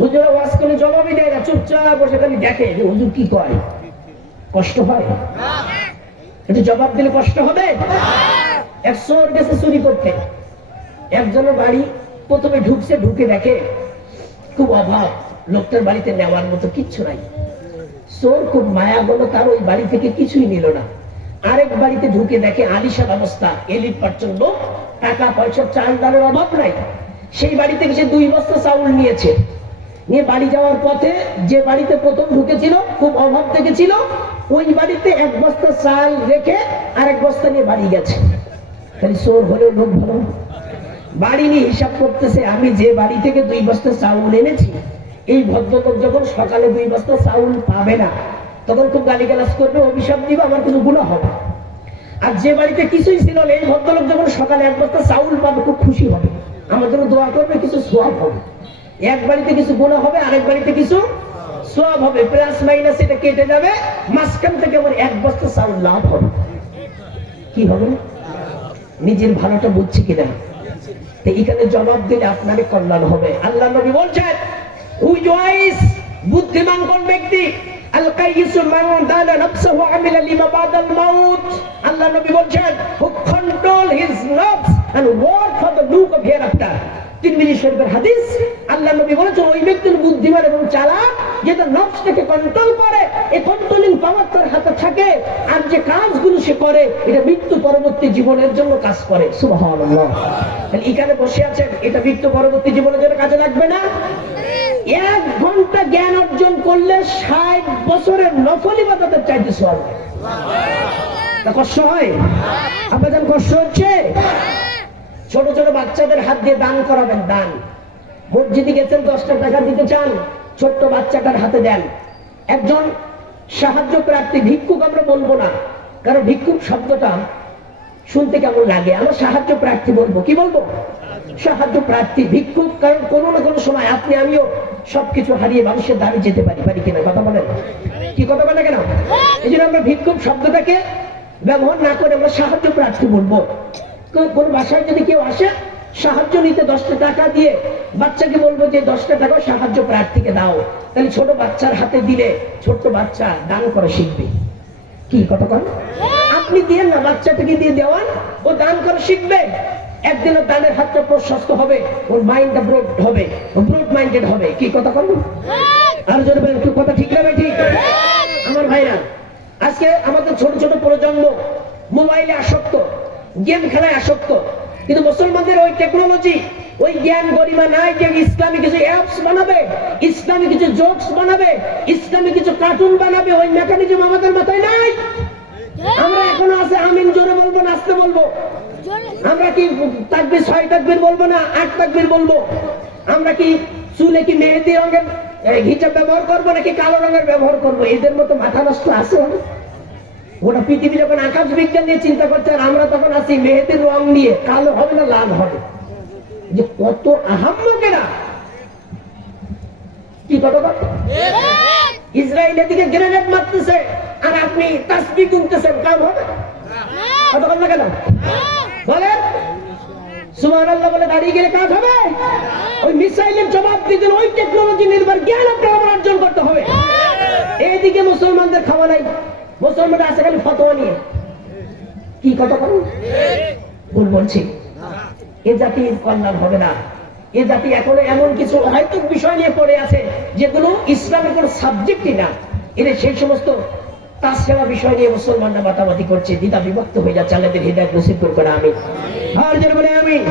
হুজুরা ওয়াজ করে জবাবই দেয় না, চুপচাপ বসে খালি দেখে যে হুজুর কি কয়। কষ্ট হয়? একটু জবাব দিলে কষ্ট হবে? এক চোর গেছে চুরি করতে। একজনের বাড়ি প্রথমে ঢুকছে, ঢুকে দেখে খুব অভাব, লোকটার বাড়িতে নেওয়ার মতো কিচ্ছু নাই। চোর খুব মায়া হলো, তার ওই বাড়ি থেকে কিছুই নিল না। আরেক বাড়িতে ঢুকে দেখে আলিশান অবস্থা, এলিট পার্সন লোক, টাকা পয়সা, চাল ডালের অভাব নাই। সেই বাড়ি থেকে সে 2 বস্তা চাউল নিয়েছে। নিয়ে বাড়ি যাওয়ার পথে যে বাড়িতে প্রথম ঢুকেছিল, খুব অভাব দেখেছিল, ওই বাড়িতে 1 বস্তা চাল রেখে আরেক বস্তা নিয়ে বাড়ি গেছে। খালি চোর হলেও লোক ভালো। বাড়ি নিয়ে হিসাব করতেছে, আমি যে বাড়ি থেকে 2 বস্তা চাউল এনেছি, এই ভদ্রলোক যখন সকালে 2 বস্তা চাউল পাবে না, তখন খুব গালিগালাজ করবে, অভিশাপ দিবে, আমার কিছু গুনাহ হবে। আর যে বাড়িতে কিছুই ছিল না, এই ভদ্রলোক যখন সকালে 1 বস্তা চাউল পাবে, খুব খুশি হবে, আমার জন্য দোয়া করবে, কিছু সওয়াব হবে। এক বাড়িতে কিছু গুনাহ হবে, আরেক বাড়িতে কিছু সওয়াব হবে, প্লাস মাইনাস এটা কেটে যাবে, মাঝখান থেকে আমার 1 বস্তা চাউল লাভ হবে। কি হবে? নিজের ভালোটা বুঝছে কিনা? এখানে জবাব দিলে আপনারই কল্যাণ হবে। আল্লাহ নবী বলছেন, হুইজ বুদ্ধিমান কোন ব্যক্তি? আল কাইয়িসু মান দানা নাফসাহু আমিলা লিমা বাদাল মাউত। আল্লাহ নবী বলছেন, who control his nafs and work for the look of hereafter. তিরমিজি শরীফের হাদিস, আল্লাহ নবী বলেছেন ওই ব্যক্তির বুদ্ধিমান এবং চালাক যে তার নফসটাকে কন্ট্রোল করে, এই কন্ট্রোলিং পাওয়ার তার হাতে থাকে, আর যে কাজগুলো সে করে এটা মৃত্যু পরবর্তী জীবনের জন্য কাজ করে। সুবহানাল্লাহ। এখানে বসে আছেন, এটা মৃত্যু পরবর্তী জীবনের জন্য কাজে লাগবে না? 1 ঘন্টা জ্ঞান অর্জন করলে 60 বছরের নফল ইবাদতের চাইতে সওয়াব। কষ্ট হয়? আপনাদের কষ্ট হচ্ছে? ছোট ছোট বাচ্চাদের হাত দিয়ে দান করাবেন। দান, মসজিদে গেছেন 10টা টাকা দিতে চান, ছোট্ট বাচ্চাটার হাতে দেন। একজন সাহায্য প্রার্থী, ভিক্ষুক আমরা বলবো না, কারণ ভিক্ষুক শব্দটা শুনতে কেমন লাগে। আমরা সাহায্য প্রার্থী বলবো। কি বলবো? সাহায্য প্রার্থী। ভিক্ষুক কারণ কোনো না কোনো সময় আপনি আমিও সবকিছু হারিয়ে মানুষের দাবি যেতে পারি, পারি কিনা? কথা বলেন। কি কথা বলে কেন? এই জন্য আমরা ভিক্ষুক শব্দটাকে ব্যবহার না করে আমরা সাহায্য প্রার্থী বলবো। কোন বাসায় যদি কেউ আসে সাহায্য নিতে 10টা টাকা দিয়ে, বাচ্চাকে বলবো যে 10টা টাকা সাহায্য প্রার্থীকে দাও। তাহলে ছোট বাচ্চার হাতে দিলে ছোট্ট বাচ্চা দান করা শিখবে। কি কথা বলেন? আপনি দিয়ে না, বাচ্চাটাকে দিয়ে দেওয়ান, ও দান করা শিখবে। একদিন দানের হাতটা প্রশস্ত হবে, ওর মাইন্ডটা ব্রড হবে, ও ব্রড মাইন্ডেড হবে। কি কথা বলুন? আর যদি বলেন একটু কথা ঠিক হবে? ঠিক। আমার ভাইরা, আজকে আমাদের ছোট ছোট প্রজন্ম মোবাইলে আসক্ত, গেম খেলায় আসক্ত, কিন্তু মুসলমানদের ওই টেকনোলজি, ওই জ্ঞান গরিমা নাই যে ইসলামী কিছু অ্যাপস বানাবে, ইসলামী কিছু জোকস বানাবে, ইসলামী কিছু কার্টুন বানাবে। ওই মেকানিজম আমাদের মাথায় নাই। আমরা এখনো আছে আমিন জোরে বলবো না আস্তে বলবো? আমরা কি তাকবীর 6 তাকবীর বলবো না 8 তাকবীর বলবো? আমরা কি চুলে কি মেহেদি রঙের হিজাব ব্যবহার করবো নাকি কালো রঙের ব্যবহার করবো? এদের মতো মাথা নষ্ট আছে? ওটা পৃথিবী যখন আকাশ বিজ্ঞান নিয়ে চিন্তা করছে, আর আমরা তখন আছি মেহেদির রং নিয়ে, কালো হবে না লাল হবে। যে কত আহাম্মকেরা! কি কথা বল? ইসরায়েলের দিকে গ্রেনেড মারতেছে আর আপনি তাসবিহ গুনতেছেন, কাম হবে? কথা বল না কেন? বলেন সুবহানাল্লাহ বলে দাঁড়িয়ে গেলে কাজ হবে? ওই মিসাইলের জবাব দিতে ওই টেকনোলজি নির্ভর জ্ঞান আপনার অর্জন করতে হবে। এইদিকে মুসলমানদের খাওয়া নাই, মুসলমান আছে খালি ফতোয়া নিয়ে। কি কথা বলুন? ভুল বলছি? এ জাতির কল্যাণ হবে না। এ জাতি এখনো এমন কিছু অহেতুক বিষয় নিয়ে পড়ে আছে যেগুলো ইসলামের কোনো সাবজেক্টই না। এর সেই সমস্ত তার সেবা বিষয় নিয়ে মুসলমানরা মাতামাতি করছে, দ্বিধা বিভক্ত হয়ে যাচ্ছে। আল্লাহদের হৃদায়াত নসিব করুন, আমিন। আর যারা বলে আমিন।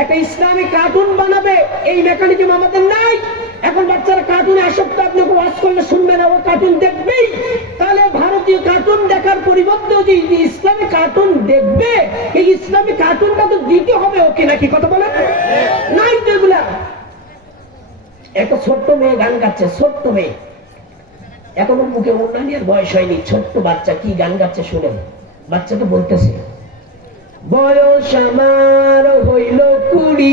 একটা ইসলামিক কার্টুন বানাবে, এই মেকানিজম আমাদের নাই। এখন বাচ্চারা কার্টুনে আসক্ত, আপনি ওয়াচ করলে শুনবে না, ও কার্টুন দেখবেই। তাহলে ভারতীয় কার্টুন দেখার পরিবর্তে যদি ইসলামিক কার্টুন দেখবে, এই ইসলামিক কার্টুনটা তো দিতে হবে ওকে, নাকি? কথা বলে নাই তো এগুলা। একটা ছোট্ট মেয়ে গান গাচ্ছে, ছোট্ট মেয়ে, এখনো মুখে উন্নয়নের বয়স হয়নি, ছোট্ট বাচ্চা কি গান গাচ্ছে শুনেন। বাচ্চাটা বলতেছে, বয়স আমার হইল 20,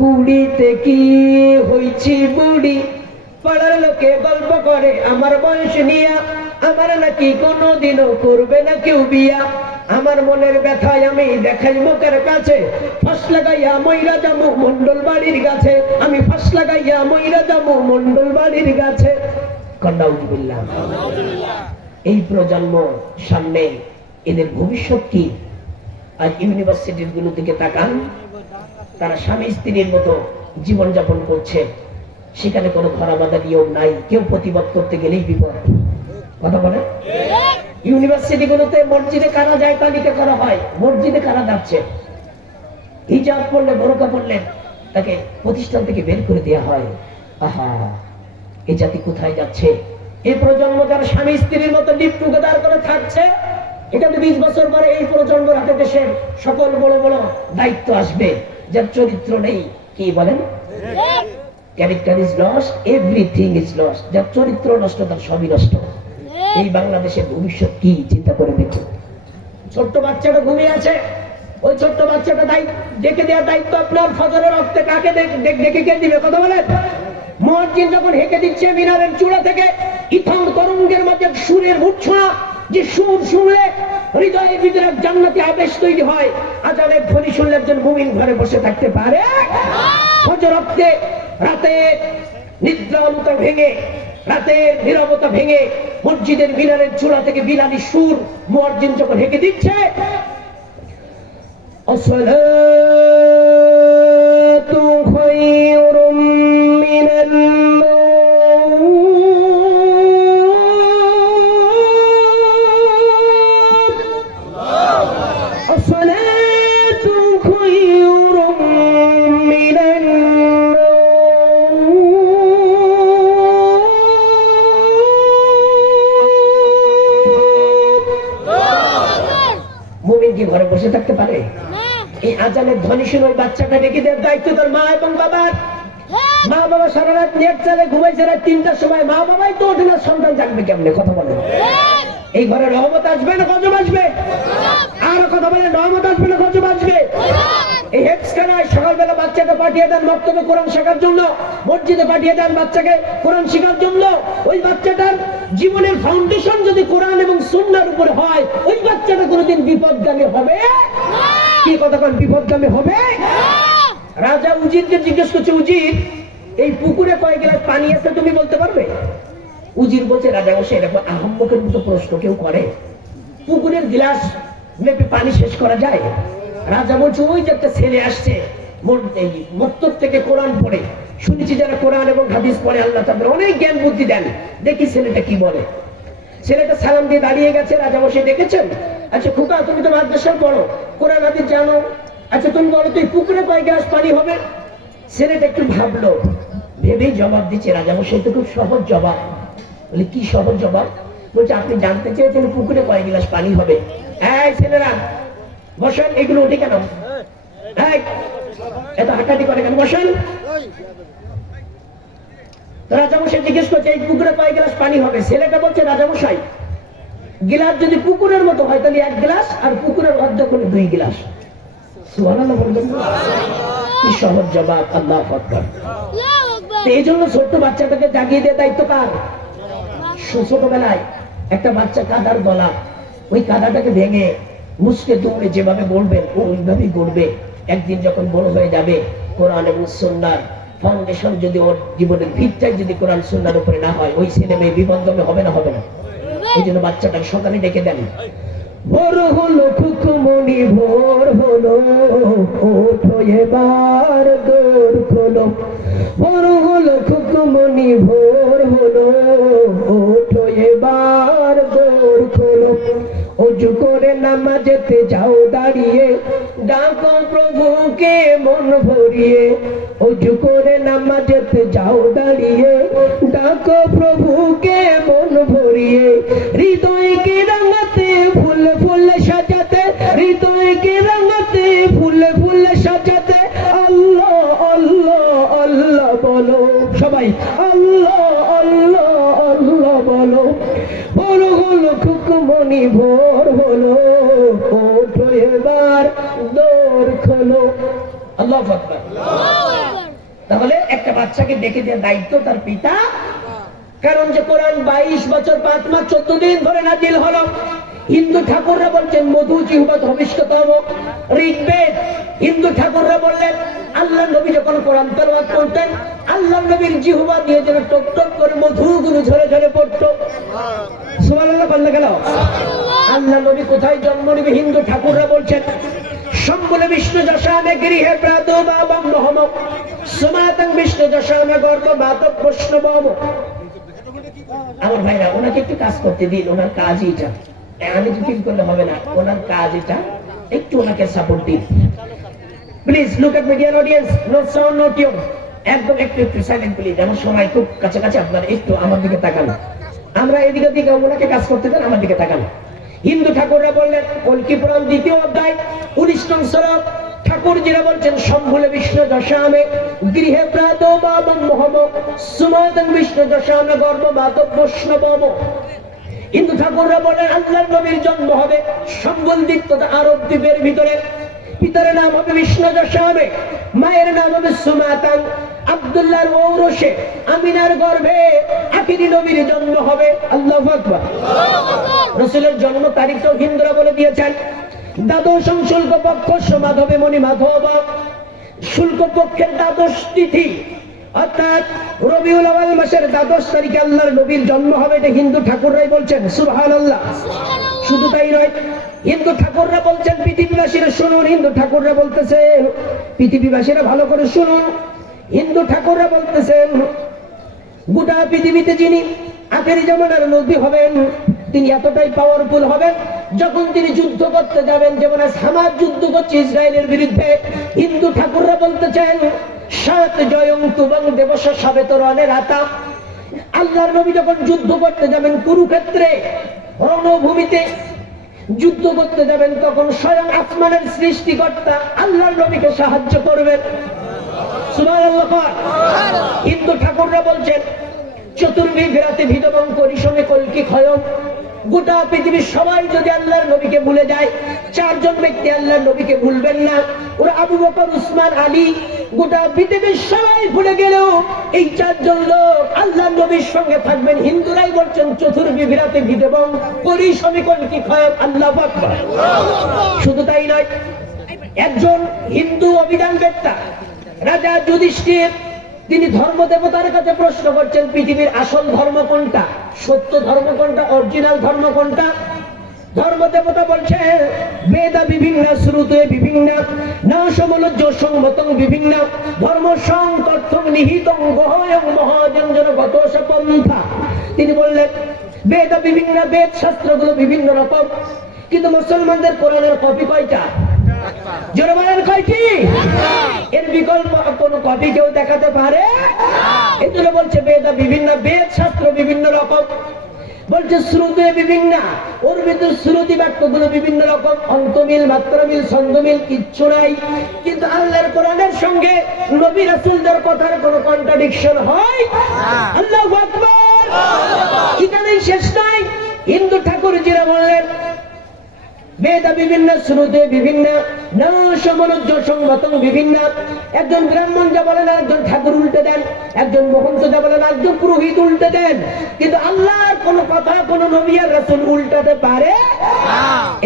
20তে কি হইছি বুড়ি, পাড়ার লোকে গল্প করে আমার বয়স নিয়া, আমার নাকি কোনোদিনও করবে না কেউ বিয়া। আমার মনের ব্যথায় আমি দেখাই মুখের কাছে, ফাঁস লাগাইয়া মইরা যাবো মন্ডল বাড়ির গাছে, আমি ফাঁস লাগাইয়া মইরা যাবো মন্ডল বাড়ির গাছে। এই প্রজন্ম সামনে, এদের ভবিষ্যৎ কি? আর ইউনিভার্সিটির গুলো দিকে তাকান, তারা স্বামী স্ত্রীর মতো জীবন যাপন করছে, সেখানে কোনো ধরাবাধা নিয়ম নাই, কেউ প্রতিবাদ করতে গেলেই বিপদ। কথা বলে? ইউনিভার্সিটি গুলোতে মসজিদে কারা যায় তালিকা করা হয়, মসজিদে কারা যাচ্ছে, হিজাব পড়লে বোরকা পড়লে তাকে প্রতিষ্ঠান থেকে বের করে দেওয়া হয়। আহা, এই জাতি কোথায় যাচ্ছে? এই প্রজন্ম যারা স্বামী স্ত্রীর মতো লিভ টুগেদার করে থাকছে, এটা তো 20 বছর পরে এই প্রজন্মের হাতে দেশের সকল বড় বড় দায়িত্ব আসবে, যার চরিত্র নেই। কি বলেন? Character is lost, everything is lost. যার চরিত্র নষ্ট, তার সবই নষ্ট। এই বাংলাদেশের ভবিষ্যৎ কি চিন্তা করে দেখুন। ছোট্ট বাচ্চাটা ঘুমিয়ে আছে, ওই ছোট্ট বাচ্চাটা ডেকে দেওয়ার দায়িত্ব আপনার। ফজরের রক্তে কাকে ডেকে কে দিবে? কথা বলেন। মুয়াজ্জিন যখন হেঁকে দিচ্ছে মিনারের চূড়া থেকে, ইথাম তরঙ্গের মাঝে সুরের মূর্ছনা, যে সুর শুনলে হৃদয়ের ভিতরে জান্নাতি আবেশ তৈরি হয়। আজানের ধ্বনি শুনলে একজন মুমিন ঘরে বসে থাকতে পারে? ফজর রক্তে রাতে নিদ্রান্ত ভেঙে, রাতের নীরবতা ভেঙে মসজিদের মিনারের চূড়া থেকে বিলালি সুর মুয়াজ্জিন যখন হেঁকে দিচ্ছে, আসসালাতু বসে থাকতে পারে? এই আজানের ধ্বনি শুনে ওই বাচ্চাটা রেখে দেওয়ার দায়িত্ব তার মা এবং বাবার। মা বাবা সারা রাত নেট চালে ঘুমাইছে রাত 3টার সময়, মা বাবাই তো ওঠে না, সন্তান জাগবে কেমনে? কথা বলে। এই ঘরে রহমত আসবে না গজব আসবে? আর কথা বলে, রহমত আসবে না গজব আসবে? এই হেফজখানায় সকালবেলা বাচ্চাকে পাঠিয়ে দেন মক্তবে কোরআন শেখার জন্য, মসজিদে পাঠিয়ে দেন বাচ্চাকে কোরআন শেখার জন্য। ওই বাচ্চাটার জীবনের ফাউন্ডেশন যদি কোরআন এবং সুন্নাহর উপর হয়, ওই বাচ্চাটা কোনোদিন বিপদগামী হবে? কি কথা বলেন, বিপদগামী হবে? রাজা উজিরকে জিজ্ঞেস করছে, উজির এই পুকুরে কয় গ্লাস পানি আছে তুমি বলতে পারবে? উজির বলছে, রাজা বসে এরকম আহম্মকের মতো প্রশ্ন কেউ করে? পুকুরের গ্লাস মেপে পানি শেষ করা যায়? রাজা বলছে, ওই যে একটা ছেলে আসছে মক্তব থেকে কোরআন পড়ে, শুনেছি যারা কোরআন এবং হাদিস পড়ে আল্লাহ তাদের অনেক জ্ঞান বুদ্ধি দেন, দেখি ছেলেটা কি বলে। ছেলেটা সালাম দিয়ে দাঁড়িয়ে গেছে, রাজা বসে দেখেছেন। আচ্ছা খোকা, তুমি তো মাদ্রাসায় পড়ো, কোরআন হাদিস জানো, আচ্ছা তুমি বলো তো এই পুকুরে কয় গ্লাস পানি হবে? ছেলেটা একটু ভাবলো, ভেবেই জবাব দিচ্ছে। রাজা বসে তো খুব সহজ জবাব। বলে, কি সহজ জবাব? বলছে, আপনি জানতে চেয়েছেন পুকুরে কয় গ্লাস পানি হবে। এই ছেলেরা বসেন, এগুলো উঠে কেন? এত হাঁটাহাঁটি করে কেন? বসেন। রাজামশাই জিজ্ঞেস করছে, এই পুকুরে কয় গ্লাস পানি হবে? ছেলেটা বলছে, রাজামশাই গ্লাস যদি পুকুরের মতো হয় তাহলে 1 গ্লাস, আর পুকুরের অর্ধেক হলে 2 গ্লাস। সুবহানাল্লাহ বলবেন। কি সহজ জবাব, আল্লাহু আকবার। এই জন্য ছোট্ট বাচ্চাটাকে জাগিয়ে দেওয়ার দায়িত্ব কার? ছোটবেলায় একটা বাচ্চা কাদার গলা, ওই কাদাটাকে ভেঙে মুসকে দৌড়ে যেভাবে বলবেন ও ওইভাবেই করবে। একদিন যখন বড় হয়ে যাবে, কোরআন এবং সুন্নাহর ফাউন্ডেশন যদি ওর জীবনের ভিতটাই যদি কোরআন সুন্নাহর উপরে না হয়, ওই ছেলে মেয়ে বিপদগামী হবে না? হবে না? এই জন্য বাচ্চাটাকে সকালে ডেকে দেন। ভোর হলো খুকুমনি, ভোর হলো, ওঠো এবার দৌড় খোলো। ভোর হলো খুকুমনি, ভোর হলো, ওঠো এবার দৌড় খোলো। অজু করে নামাজেতে যাও দাঁড়িয়ে, ডাকো প্রভুকে মন ভরিয়ে। অজু করে নামাজেতে যাও দাঁড়িয়ে, ডাকো প্রভুকে মন ভরিয়ে। হৃদয়কে রাঙাতে ফুলে ফুলে সাজাতে, হৃদয়কে রাঙাতে ফুলে ফুলে সাজাতে, আল্লাহ আল্লাহ আল্লাহ বলো। সবাই আল্লাহ আল্লাহ আল্লাহ বলো। ভোর হলো খুকুমনি, ভোর হলো, ওঠো এবার দৌড় খোলো। আল্লাহু আকবার। তাহলে একটা বাচ্চাকে ডেকে দেওয়ার দায়িত্ব তার পিতা। কারণ যে কোরআন 22 বছর 5 মাস 14 দিন ধরে নাজিল হলো। হিন্দু ঠাকুররা বলছেন মধু জিহ্বা ধবিষ্ঠতম। ঋগ্বেদ হিন্দু ঠাকুররা বললেন আল্লাহ নবী যখন কোরআন তেলাওয়াত করতেন, আল্লাহ নবীর জিহ্বা দিয়ে যেন টক টক করে মধুগুলো ঝরে ঝরে পড়তো। সুবহানাল্লাহ বললে গেল। আল্লাহ নবী কোথায় জন্ম নেবে? হিন্দু ঠাকুররা বলছেন সম্বলে বিষ্ণু যশানে গৃহে প্রাদুর্ভাবম নহম, সমাতং বিষ্ণু যশানে গর্ভবাতব বৈষ্ণবম। আমার ভাইরা, ওনাকে একটু কাজ করতে দিন, ওনার কাজ এটা। আমি তো ফিল করলে হবে না, ওনার কাজ এটা। একটু ওনাকে সাপোর্ট দিন please. Look at median audience, no sound no tune. একদম একটু একটু সাইলেন্ট প্লিজ। আমার সময় খুব কাছাকাছি, আপনারা একটু আমার দিকে তাকান। আমরা এদিকে দিকে ওনাকে কাজ করতে দেন, আমার দিকে তাকান। হিন্দু ঠাকুররা বললেন কল্কি পুরাণ 2য় অধ্যায় 19 নং শ্লোক, ঠাকুরজিরা বলছেন সম্ভুলে বিষ্ণু যশামে গৃহে প্রাদুর্ভাবম নহম, সমাতং বিষ্ণু যশামে গর্ভবাতব বৈষ্ণবম। হিন্দু ঠাকুররা বলেন আল্লাহর নবীর জন্ম হবে সম্বল দ্বীপ তথা আরব দ্বীপের ভিতরে। পিতার নাম হবে বিষ্ণু যশামে, মায়ের নাম হবে সুমাতাং। আব্দুল্লাহর ঔরসে আমিনার গর্ভে আখিরি নবীর জন্ম হবে। আল্লাহু আকবার। রাসূলের জন্ম তারিখ তো হিন্দুরা বলে দিয়েছেন। দ্বাদশ শুল্ক পক্ষ মাধবে মণি মাধব, শুল্ক পক্ষের 12 তিথি অর্থাৎ রবিউল আউয়াল মাসের 12 তারিখে আল্লাহর নবীর জন্ম হবে। এটা হিন্দু ঠাকুররাই বলছেন। সুবহানাল্লাহ। শুধু তাই নয়, হিন্দু ঠাকুররা বলছেন, পৃথিবীবাসীরা শুনুন, হিন্দু ঠাকুররা বলতেছেন, পৃথিবীবাসীরা ভালো করে শুনুন। হিন্দু ঠাকুররা বলতেছেন গোটা পৃথিবীতে যিনি আখেরি জামানার নবী হবেন, তিনি এতটাই পাওয়ারফুল হবেন, যখন তিনি যুদ্ধ করতে যাবেন, যেমন হামাস যুদ্ধ করছে ইসরায়েলের বিরুদ্ধে, হিন্দু ঠাকুররা বলতেছেন সাত জয়ং তুবং দেবশ সাবেত রণের আতা। আল্লাহর নবী যখন যুদ্ধ করতে যাবেন কুরুক্ষেত্রে রণভূমিতে, যুদ্ধ করতে যাবেন তখন স্বয়ং আসমানের সৃষ্টিকর্তা আল্লাহর নবীকে সাহায্য করবেন। সুবহানাল্লাহ। হিন্দু ঠাকুররা বলছেন চতুর্বিঘ্রাতে ভিদবং পরিশ্রমে কলকি ক্ষয়ম। গোটা পৃথিবীর সবাই যদি আল্লাহর নবীকে ভুলে যায়, চারজন ব্যক্তি আল্লাহর নবীকে ভুলবেন না। ওরা আবু বকর, উসমান, আলী। গোটা পৃথিবীর সবাই ভুলে গেলেও এই চারজন লোক আল্লাহর নবীর সঙ্গে থাকবেন। হিন্দুরাই বলছেন চতুর্বিঘ্রাতে ভিদবং পরিশ্রমে কলকি ক্ষয়ম। আল্লাহু আকবার। শুধু তাই নয়, একজন হিন্দু অভিধান বেত্তা রাজা যুধিষ্ঠির, তিনি ধর্ম দেবতার কাছে প্রশ্ন করছেন পৃথিবীর আসল ধর্ম কোনটা, সত্য ধর্ম কোনটা, অরিজিনাল ধর্ম কোনটা। ধর্ম দেবতা বলছে বেদা বিভিন্ন শ্রুতে বিভিন্ন না সমলজ্জ সংমতং বিভিন্ন ধর্ম সংকর্থং নিহিতং গহয়ং মহাজঞ্জন গতোষ পন্থা। তিনি বললেন বেদা বিভিন্ন, বেদ শাস্ত্রগুলো বিভিন্ন রকম, কিন্তু মুসলমানদের কোরআনের কপি কয়টা? জোরে বলেন কয়টি? এর বিকল্প কোন কপি কেউ দেখাতে পারে? এগুলো বলছে বেদা বিভিন্ন, বেদ শাস্ত্র বিভিন্ন রকম। বলছে শ্রুতে বিভিন্ন, ওর ভিতর শ্রুতি বাক্যগুলো বিভিন্ন রকম, অন্তমিল, মাত্রামিল, ছন্দমিল কিচ্ছু নাই। কিন্তু আল্লাহর কোরআনের সঙ্গে নবী রাসূলদের কথার কোনো কন্ট্রাডিকশন হয়? আল্লাহু আকবার। এখানেই শেষ নয়, হিন্দু ঠাকুরজিরা বললেন বেদা বিভিন্ন, শ্রুতে বিভিন্ন না সমলজ্জ সংগতং বিভিন্ন। একজন ব্রাহ্মণ যা বলেন একজন ঠাকুর উল্টে দেন, একজন মহন্ত যা বলেন একজন পুরোহিত উল্টে দেন, কিন্তু আল্লাহর কোন কথা কোন নবী আর রাসূল উল্টাতে পারে?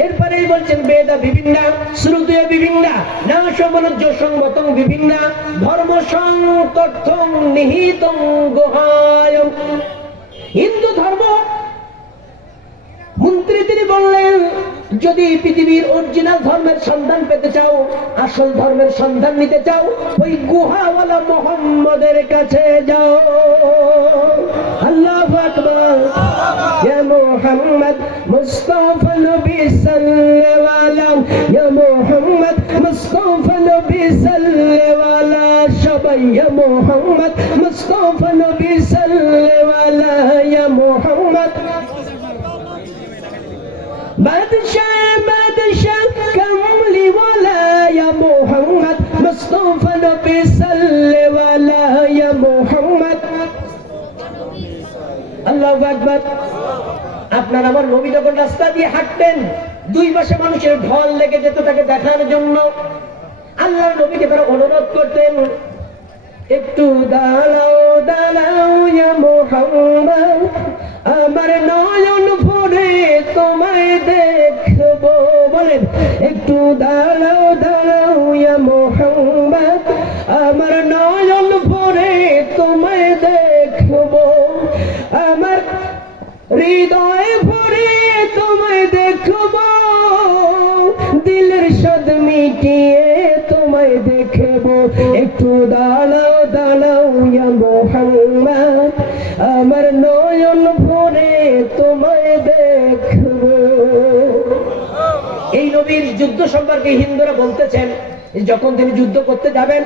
এরপরেই বলছেন বেদা বিভিন্ন, শ্রুতে বিভিন্ন না সমলজ্জ সংগতং বিভিন্ন ধর্ম সংকর্থং নিহিতং গুহায়ং। হিন্দু ধর্ম মন্ত্রী তিনি বললেন যদি পৃথিবীর অরিজিনাল ধর্মের সন্ধান পেতে চাও, আসল ধর্মের সন্ধান নিতে চাও, ওই গুহাওয়ালা মুহাম্মদের কাছে যাও। আল্লাহু আকবার। ইয়া মুহাম্মদ মুস্তাফা নবী সাল্লাল্লাহু আলাইহি, ইয়া মুহাম্মদ মুস্তাফা নবী সাল্লাল্লাহু আলাইহি, সবাই ইয়া মুহাম্মদ মুস্তাফা নবী সাল্লাল্লাহু আলাইহি, ইয়া মুহাম্মদ বাদশাহ বাদশাহ কামলি ওয়ালা, ইয়া মুহাম্মদ মুস্তাফা নবী সাল্লাল্লাহু আলাইহি, ইয়া মুহাম্মদ। আল্লাহু আকবার। আপনার আমার নবী যখন রাস্তা দিয়ে হাঁটতেন, দুই পাশে মানুষের ঢল লেগে যেত তাকে দেখার জন্য। আল্লাহর নবীকে তারা অনুরোধ করতেন একটু দাঁড়াও দাঁড়াও ইয়া মুহাম্মদ, আমার নয়ন ভরে তোমায় দেখবো। বলেন একটু দাঁড়াও দাঁড়াও ইয়া মুহাম্মদ, আমার নয়ন ভরে তোমায় দেখবো, আমার হৃদয় ভরে তোমায় দেখবো, দিলের সাদ মিটিয়ে তোমায় দেখবো। একটু দাঁড়াও দাঁড়াও ইয়া মুহাম্মদ, আমার নয়ন ভরে তোমায় দেখবো। এই নবীর যুদ্ধ সম্পর্কে হিন্দুরা বলতেছেন যখন তিনি যুদ্ধ করতে যাবেন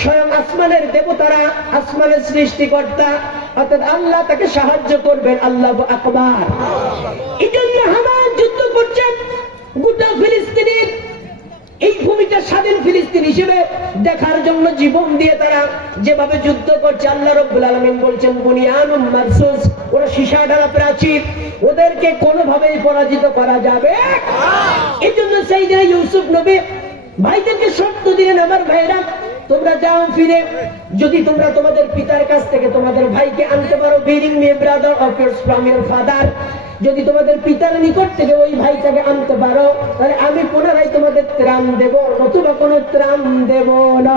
স্বয়ং আসমানের দেবতারা, আসমানের সৃষ্টিকর্তা অর্থাৎ আল্লাহ তাকে সাহায্য করবেন। আল্লাহু আকবার। এই জন্য হামাস যুদ্ধ করছেন গোটা ফিলিস্তিনের এই ভূমিটা স্বাধীন ফিলিস্তিন হিসেবে দেখার জন্য জীবন দিয়ে তারা যেভাবে যুদ্ধ করছে। আল্লাহ রাব্বুল আলামিন বলছেন বুনিয়ানুম মারসুস, ওরা সীসা ঢালা প্রাচীর, ওদেরকে কোনোভাবেই পরাজিত করা যাবে না। এই জন্য সাইয়েদনা ইউসুফ নবী ভাইদেরকে শর্ত দিলেন আমার ভাইরা তোমরা যাও ফিরে, যদি তোমরা তোমাদের পিতার কাছ থেকে তোমাদের ভাইকে আনতে পারো, bring me brother of your from your father, যদি তোমাদের পিতার নিকট থেকে ওই ভাইটাকে আনতে পারো তাহলে আমি পুনরায় তোমাদের ত্রাণ দেব, নতুবা কোনো ত্রাণ দেব না।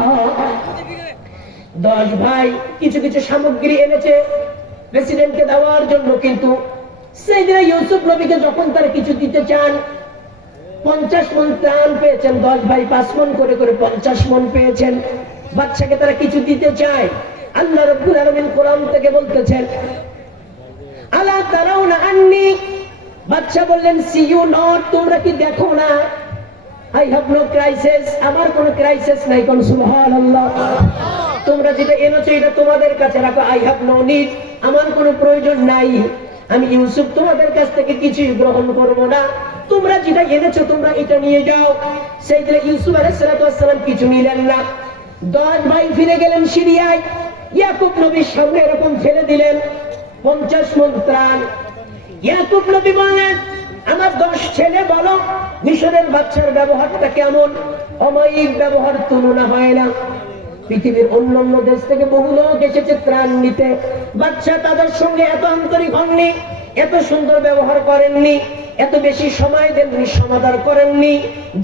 10 ভাই কিছু কিছু সামগ্রী এনেছে প্রেসিডেন্টকে দেওয়ার জন্য, কিন্তু সাইয়েদনা ইউসুফ নবীকে যখন তারা কিছু দিতে চান 50 মণ ত্রাণ পেয়েছেন, 10 ভাই 5 মণ করে করে 50 মণ পেয়েছেন। বাদশাকে তারা কিছু দিতে চায়, আল্লাহ রাব্বুল আলামিন কোরআন থেকে বলতেছেন আলা তারাউনা আন্নী, বাদশা বললেন সি ইউ নট, তোমরা কি দেখো না আই হ্যাভ নো ক্রাইসিস, আমার কোনো ক্রাইসিস নাই। কোন সুবহানাল্লাহ। তোমরা যেটা এনেছো এটা তোমাদের কাছে রাখো। আই হ্যাভ নো নিড, আমার কোনো প্রয়োজন নাই। আমি ইউসুফ তোমাদের কাছ থেকে কিছুই গ্রহণ করব না। তোমরা যেটা এনেছো তোমরা এটা নিয়ে যাও। সেইদিন ইউসুফ আলাইহিস সালাম কিছু নিলেন না। 10 ভাই ফিরে গেলেন সিরিয়ায়। ইয়াকুব নবীর সামনে এরকম ফেলে দিলেন 50 মণ ত্রাণ। ইয়াকুব নবী বললেন, আমার 10 ছেলে বলো মিশরের বাচ্চার ব্যবহারটা কেমন? অমায়িক ব্যবহার, তুলনা হয় না। পৃথিবীর অন্যান্য দেশ থেকে বহু লোক এসেছে ত্রাণ নিতে, বাচ্চা তাদের সঙ্গে এত আন্তরিক হননি, এত সুন্দর ব্যবহার করেননি, এত বেশি সময় দেননি, সমাদর করেননি,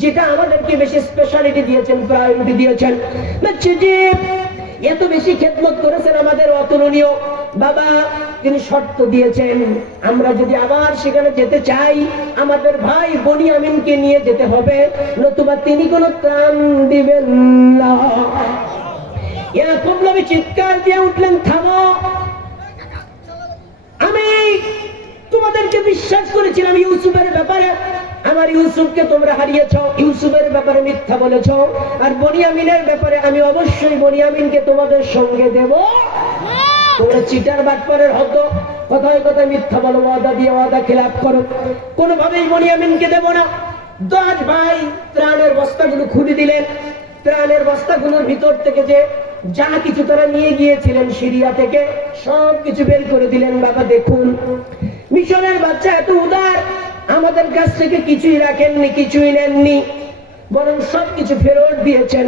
যেটা আমাদেরকে বেশি স্পেশালিটি দিয়েছেন, প্রায়োরিটি দিয়েছেন। এত বেশি খেদমত করেছেন, আমাদের অতুলনীয়। বাবা তিনি শর্ত দিয়েছেন, আমরা যদি আবার সেখানে যেতে চাই আমাদের ভাই বনিয়ামিনকে নিয়ে যেতে হবে, নতুবা তিনি কোনো ত্রাণ দিবেন না। ইয়াকুব নবী চিৎকার দিয়ে উঠলেন, থামো, আমি তোমাদেরকে বিশ্বাস করেছিলাম ইউসুফের ব্যাপারে, আমার ইউসুফকে তোমরা হারিয়েছো, ইউসুফের ব্যাপারে মিথ্যা বলেছো, আর বনিয়ামিনের ব্যাপারে আমি অবশ্যই বনিয়ামিনকে তোমাদের সঙ্গে দেব। তোমরা চিটার বাটপারের হতো, কথায় কথায় মিথ্যা বলো, ওয়াদা দিয়ে ওয়াদা খেলাপ করো, কোনোভাবেই বনিয়ামিনকে দেব না। 10 ভাই ত্রাণের বস্তাগুলো খুলে দিলেন। ত্রাণের বস্তাগুলোর ভিতর থেকে যে যা কিছু তারা নিয়ে গিয়েছিলেন সিরিয়া থেকে সব কিছু বের করে দিলেন। বাবা দেখুন, মিশরের বাচ্চা এত উদার, আমাদের কাছ থেকে কিছুই রাখেননি, কিছুই নেননি, বরং সবকিছু ফেরত দিয়েছেন।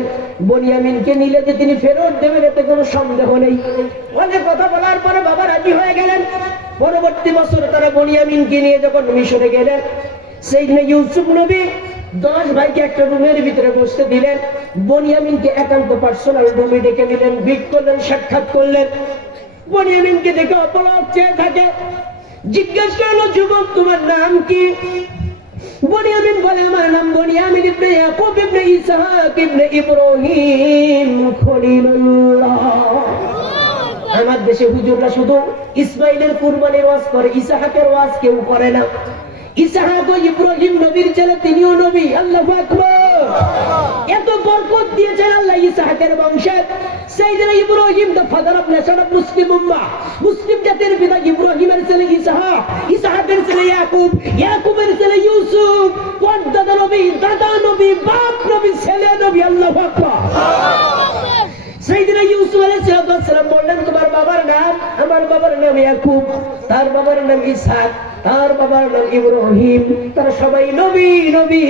বনিয়ামিনকে নিলে যে তিনি ফেরত দেবেন এতে কোনো সন্দেহ নেই। অনেক কথা বলার পরে বাবা রাজি হয়ে গেলেন। পরবর্তী বছর তারা বনিয়ামিনকে নিয়ে যখন মিশরে গেলেন, সেই ইউসুফ নবী 10 ভাইকে একটা রুমের ভিতরে বসতে দিলেন। বনিয়ামিনকে একান্ত পার্সোনাল রুমে ডেকে নিলেন, ভিড় করলেন, সাক্ষাৎ করলেন। বনিয়ামিনকে দেখে অপলক চেয়ে থাকে। জিজ্ঞেস করলো, যুবক তোমার নাম কি? বনিয়ামিন বলে, আমার নাম বনিয়ামিন ইবনে ইয়াকুব ইবনে ইসহাক ইবনে ইব্রাহিম খলিলুল্লাহ। আমার দেশে হুজুররা শুধু ইসমাইলের কুরবানির ওয়াজ করে, ইসহাকের ওয়াজ কেউ করে না। ইসহাক ও ইব্রাহিম নবীর ছেলে, তিনিও নবী। আল্লাহু আকবার। এত বরকত দিয়েছেন আল্লাহ ইসহাকের বংশে। সাইয়েদনা Ibrahim the father of nation of Muslim উম্মাহ, মুসলিম জাতির পিতা ইব্রাহিমের ছেলে ইসহাক, ইসহাকের ছেলে ইয়াকুব, ইয়াকুবের ছেলে ইউসুফ, পরদাদা নবী, দাদা নবী, বাপ নবী, ছেলে নবী। আল্লাহু আকবার। সাইয়েদনা ইউসুফ আলাইহিস সালাম বললেন, তোমার বাবার নাম? আমার বাবার নাম ইয়াকুব, তার বাবার নাম ইসহাক, তার বাবার নাম ইব্রাহিম, তারা সবাই নবী নবী।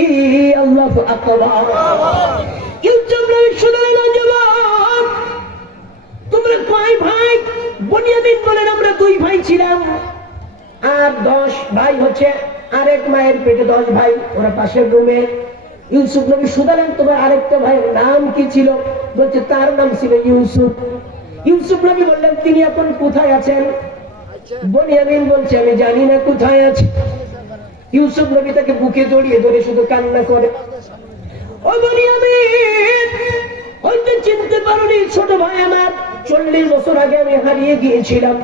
আল্লাহু আকবার। ইউসুফ নবী শুনলেন, জবাব, তোমরা কয় ভাই? বনিয়ামিন বলেন, আমরা 2 ভাই ছিলাম, আর 10 ভাই হচ্ছে আরেক মায়ের পেটে 10 ভাই, ওরা পাশের রুমে। ইউসুফ নবী শুধালেন, তোমার আরেকটা ভাইয়ের নাম কি ছিল? বলছে তার নাম ছিল ইউসুফ। ইউসুফ নবী বললেন, তিনি এখন কোথায় আছেন? বনিয়ামিন বলছে, আমি জানি না কোথায় আছে। ইউসুফ নবী তাকে বুকে জড়িয়ে ধরে শুধু কান্না করে। ও বনিয়ামিন, হয়তো চিনতে পারোনি ছোট ভাই আমার, 40 বছর আগে আমি হারিয়ে গিয়েছিলাম,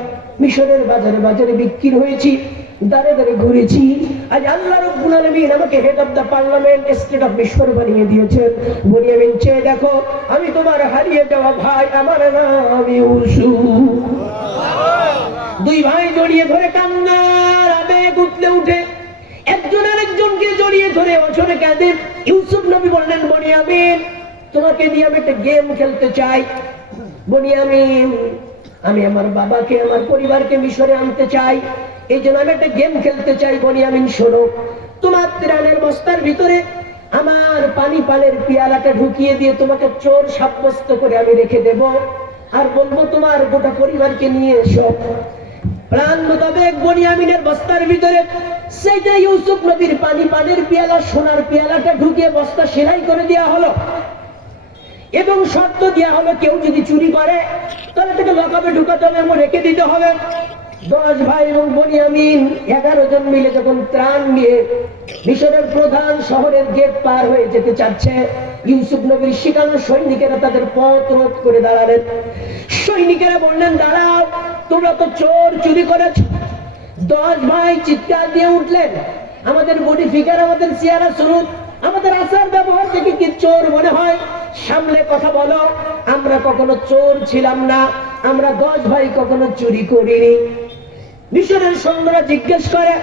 মিশরের বাজারে বাজারে বিক্রি হয়েছি, দাঁড়ে দাঁড়ে ঘুরেছি। আজ আল্লাহ রাব্বুল আলামিন আমাকে head of the parliament state of মিশর বানিয়ে দিয়েছেন। বনিয়ামিন চেয়ে দেখো, আমি তোমার হারিয়ে যাওয়া ভাই, আমার নাম ইউসুফ। 2 ভাই জড়িয়ে ধরে কান্নার আবেগ উঠলে উঠে, একজন আরেকজনকে জড়িয়ে ধরে অঝরে কাঁদে। ইউসুফ নবী বললেন, বনিয়ামিন, তোমাকে নিয়ে আমি একটা গেম খেলতে চাই। বনিয়ামিন, আমি আমার বাবাকে, আমার পরিবারকে মিশরে আনতে চাই, এই জন্য আমি একটা গেম খেলতে চাই। বনিয়ামিন শোনো, তোমার ত্রাণের বস্তার ভিতরে আমার পানি পালের পিয়ালাটা ঢুকিয়ে দিয়ে তোমাকে চোর সাব্যস্ত করে আমি রেখে দেব, আর বলবো তোমার গোটা পরিবারকে নিয়ে এসো। প্রাণ মোতাবেক বনিয়ামিনের বস্তার ভিতরে সেইটা ইউসুফ নবীর পানি পানের পিয়ালা, সোনার পিয়ালাটা ঢুকিয়ে বস্তা সেলাই করে দেওয়া হলো, এবং শর্ত দেওয়া হলো কেউ যদি চুরি করে তাহলে তাকে লকআপে ঢুকাতে হবে এবং রেখে দিতে হবে। 10 ভাই এবং বনিয়ামিন 11 জন মিলে যখন ত্রাণ নিয়ে মিশরের প্রধান শহরের গেট পার হয়ে যেতে চাচ্ছে, ইউসুফ নবীর শিকানো সৈনিকেরা তাদের পথ রোধ করে দাঁড়ালেন। সৈনিকেরা বললেন, দাঁড়াও, তোমরা তো চোর, চুরি করেছ। 10 ভাই চিৎকার দিয়ে উঠলেন, আমাদের বডি ফিগার, আমাদের চেহারা স্বরূপ, আমাদের আচার ব্যবহার থেকে কি চোর মনে হয়? সামনে কথা বলো, আমরা কখনো চোর ছিলাম না, আমরা 10 ভাই কখনো চুরি করিনি। মিশরের সৈন্যরা জিজ্ঞেস করে,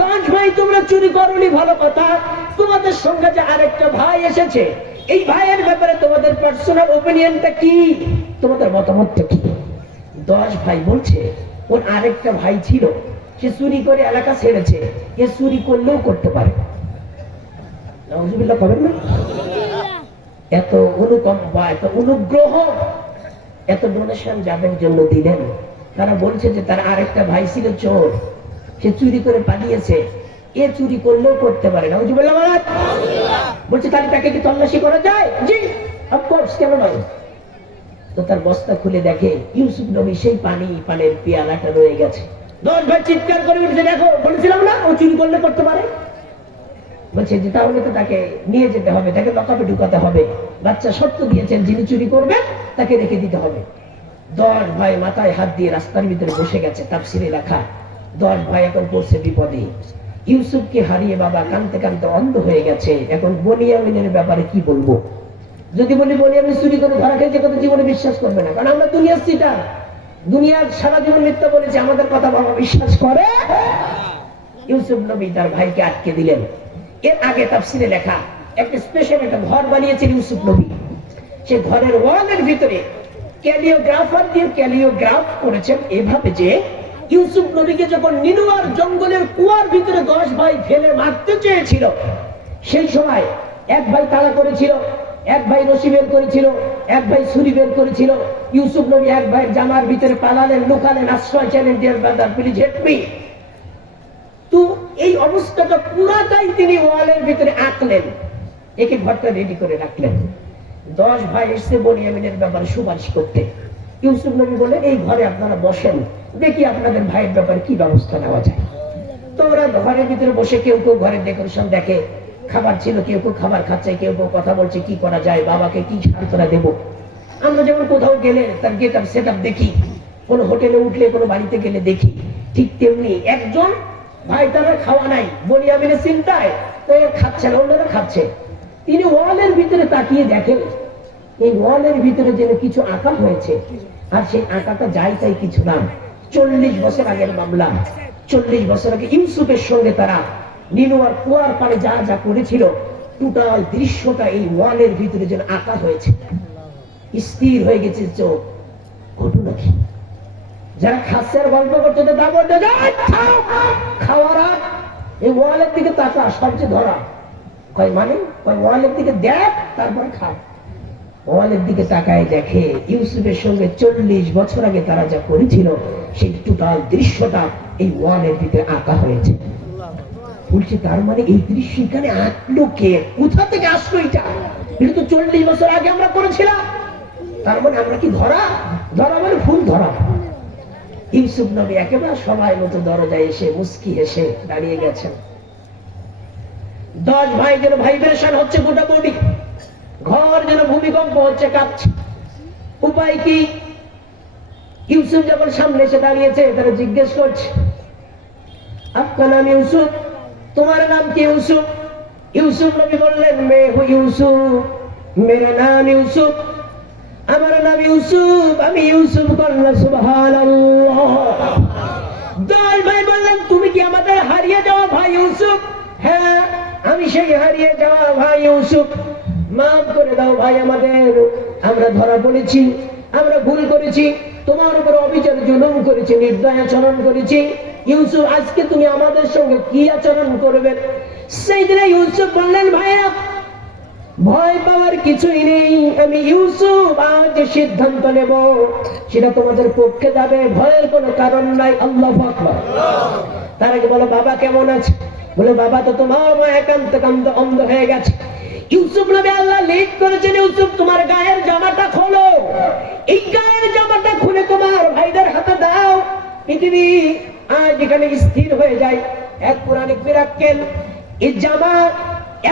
10 ভাই তোমরা চুরি করোনি ভালো কথা, তোমাদের সঙ্গে যে আরেকটা ভাই এসেছে, এই ভাইয়ের ব্যাপারে তোমাদের পার্সোনাল ওপিনিয়নটা কি, তোমাদের মতামতটা কি? 10 ভাই বলছে ওর আরেকটা ভাই ছিল, সে চুরি করে এলাকা ছেড়েছে, এ চুরি করলেও করতে পারে। নাউজুবিল্লাহ করেন না? এত অনুকম্পা, এত অনুগ্রহ, এত ডোনেশন যাদের জন্য দিলেন। তারা বলছে যে তার আরেকটা ভাই ছিল চোর, সে চুরি করে পালিয়েছে, এ চুরি করলেও করতে পারে। নাউজুবিল্লাহ বলছে তাহলে তাকে কি তল্লাশি করা যায়? জি, অফকোর্স, কেন নয়। তো তার বস্তা খুলে দেখে ইউসুফ নবী সেই পানের পেয়ালাটা রয়ে গেছে। 10 ভাই চিৎকার করে উঠছে, দেখো বলেছিলাম না ও চুরি করলে করতে পারে। বলছে যে তাহলে তো তাকে নিয়ে যেতে হবে, তাকে লকআপে ঢুকাতে হবে। বাচ্চা শর্ত দিয়েছেন যিনি চুরি করবে তাকে রেখে দিতে হবে। 10 ভাই মাথায় হাত দিয়ে রাস্তার ভিতরে বসে গেছে। তাফসিরে লেখা 10 ভাই এখন পড়ছে বিপদে। ইউসুফকে হারিয়ে বাবা কাঁদতে কাঁদতে অন্ধ হয়ে গেছে। এখন বনিয়ামিনের ব্যাপারে কি বলবো? যদি বলি বনিয়ামিন চুরি করে ধরা খেয়েছে, কথা জীবনে বিশ্বাস করবে না, কারণ আমরা দুনিয়ার সিটার, দুনিয়ার সারা জীবন মিথ্যা বলেছে, আমাদের কথা বাবা বিশ্বাস করে। ইউসুফ নবী তার ভাইকে আটকে দিলেন। এর আগে তাফসিরে লেখা একটা স্পেশাল একটা ঘর বানিয়েছেন ইউসুফ নবী। সে ঘরের ওয়ালের ভিতরে ক্যালিওগ্রাফার দিয়ে ক্যালিওগ্রাফ করেছেন এভাবে যে ইউসুফ নবীকে যখন নিনুয়ার জঙ্গলের কুয়ার ভিতরে 10 ভাই ফেলে মারতে চেয়েছিল, সেই সময় এক ভাই তাড়া করেছিল, এক ভাই রশি বের করেছিল, এক ভাই ছুরি বের করেছিল। ইউসুফ নবী এক ভাইয়ের জামার ভিতরে পালালেন, লুকালেন, আশ্রয় চাইলেন, dear brother please help me. তো এই অবস্থাটা পুরাটাই তিনি ওয়ালের ভিতরে আঁকলেন, একে ঘরটা রেডি করে রাখলেন। 10 ভাই এসে বনিয়ামিনের ব্যাপারে সুপারিশ করতে। ইউসুফ নবী বললেন এই ঘরে আপনারা বসেন, দেখি আপনাদের ভাইয়ের ব্যাপারে কি ব্যবস্থা নেওয়া যায়। তো ওরা ঘরের ভিতরে বসে কেউ কেউ ঘরের ডেকোরেশন দেখে, খাবার ছিল, কেউ কেউ খাবার খাচ্ছে, কেউ কেউ কথা বলছে কি করা যায়, বাবাকে কি সান্ত্বনা দেব। আমরা যেমন কোথাও গেলে তার গেট আপ সেট আপ দেখি, কোনো হোটেলে উঠলে, কোনো বাড়িতে গেলে দেখি, ঠিক তেমনি একজন ভাই তারা খাওয়া নাই, বনিয়ামিনের চিন্তায় তো খাচ্ছে না, অন্যরা খাচ্ছে। তিনি ওয়ালের ভিতরে তাকিয়ে দেখেন এই ওয়ালের ভিতরে যেন কিছু আঁকা হয়েছে, আর সেই আঁকাটা যাই তাই কিছু না। 40 বছর আগের মামলা। 40 বছর আগে ইউসুফের সঙ্গে তারা নিনুয়ার কুয়ার পারে যা যা করেছিল, টোটাল দৃশ্যটা এই ওয়ালের ভিতরে যেন আঁকা হয়েছে। স্থির হয়ে গেছে চোখ। ঘটনা কি? যারা খাচ্ছে আর গল্প করতে খাওয়ার আগ এই ওয়ালের দিকে তাকা, সবচেয়ে ধরা কয় মানে ওয়ালের দিকে দেখ তারপরে খা। ওয়ালের দিকে তাকায় দেখে ইউসুফের সঙ্গে 40 বছর আগে তারা যা করেছিল সেই টোটাল দৃশ্যটা এই ওয়ালের ভিতরে আঁকা হয়েছে। বলছে তার মানে এই দৃশ্য এখানে আঁকলো কে? কোথা থেকে আসলো এটা? এটা তো 40 বছর আগে আমরা করেছিলাম। তার মানে আমরা কি ধরা মানে ফুল ধরা। ইউসুফ নবী একেবারে সময় মতো দরজায় এসে মুস্কি হেসে দাঁড়িয়ে গেছেন। 10 ভাই যেন ভাইব্রেশন হচ্ছে গোটা বডি, ঘর যেন ভূমিকম্প হচ্ছে, কাঁপছে। উপায় কি? ইউসুফ যখন সামনে এসে দাঁড়িয়েছে তারা জিজ্ঞেস করছে আপনার নাম ইউসুফ, তোমার নাম কি ইউসুফ? ইউসুফ নবী বললেন মে হু ইউসুফ, মেরা নাম ইউসুফ, আমার নাম ইউসুফ, আমি ইউসুফ। বললেন সুবহানাল্লাহ। 10 ভাই বললেন তুমি কি আমাদের হারিয়ে যাওয়া ভাই ইউসুফ? হ্যাঁ, আমি সেই হারিয়ে যাওয়া ভাই ইউসুফ। মাফ করে দাও ভাই আমাদের, আমরা ধরা পড়েছি, আমরা ভুল করেছি, তোমার উপর অবিচার জুলুম করেছি, নির্দয় আচরণ করেছি। ইউসুফ আজকে তুমি আমাদের সঙ্গে কি আচরণ করবে? সেই দিনে ইউসুফ বললেন ভাইয়া ভয় পাওয়ার কিছুই নেই, আমি ইউসুফ আজ সিদ্ধান্ত নেব সেটা তোমাদের পক্ষে যাবে, ভয়ের কোনো কারণ নাই। আল্লাহু আকবার। তার আগে বলো বাবা কেমন আছে? বলে বাবা তো তোমার মায়া কাঁদতে কাঁদতে অন্ধ হয়ে গেছে। ইউসুফ নবী আল্লাহ লিড করেছেন ইউসুফ তোমার গায়ের জামাটা খোলো, এই গায়ের জামাটা খুলে তোমার ভাইদের হাতে দাও। পৃথিবী আজ এখানে স্থির হয়ে যায়। এক পুরাণিক মিরাক্কেল, এই জামা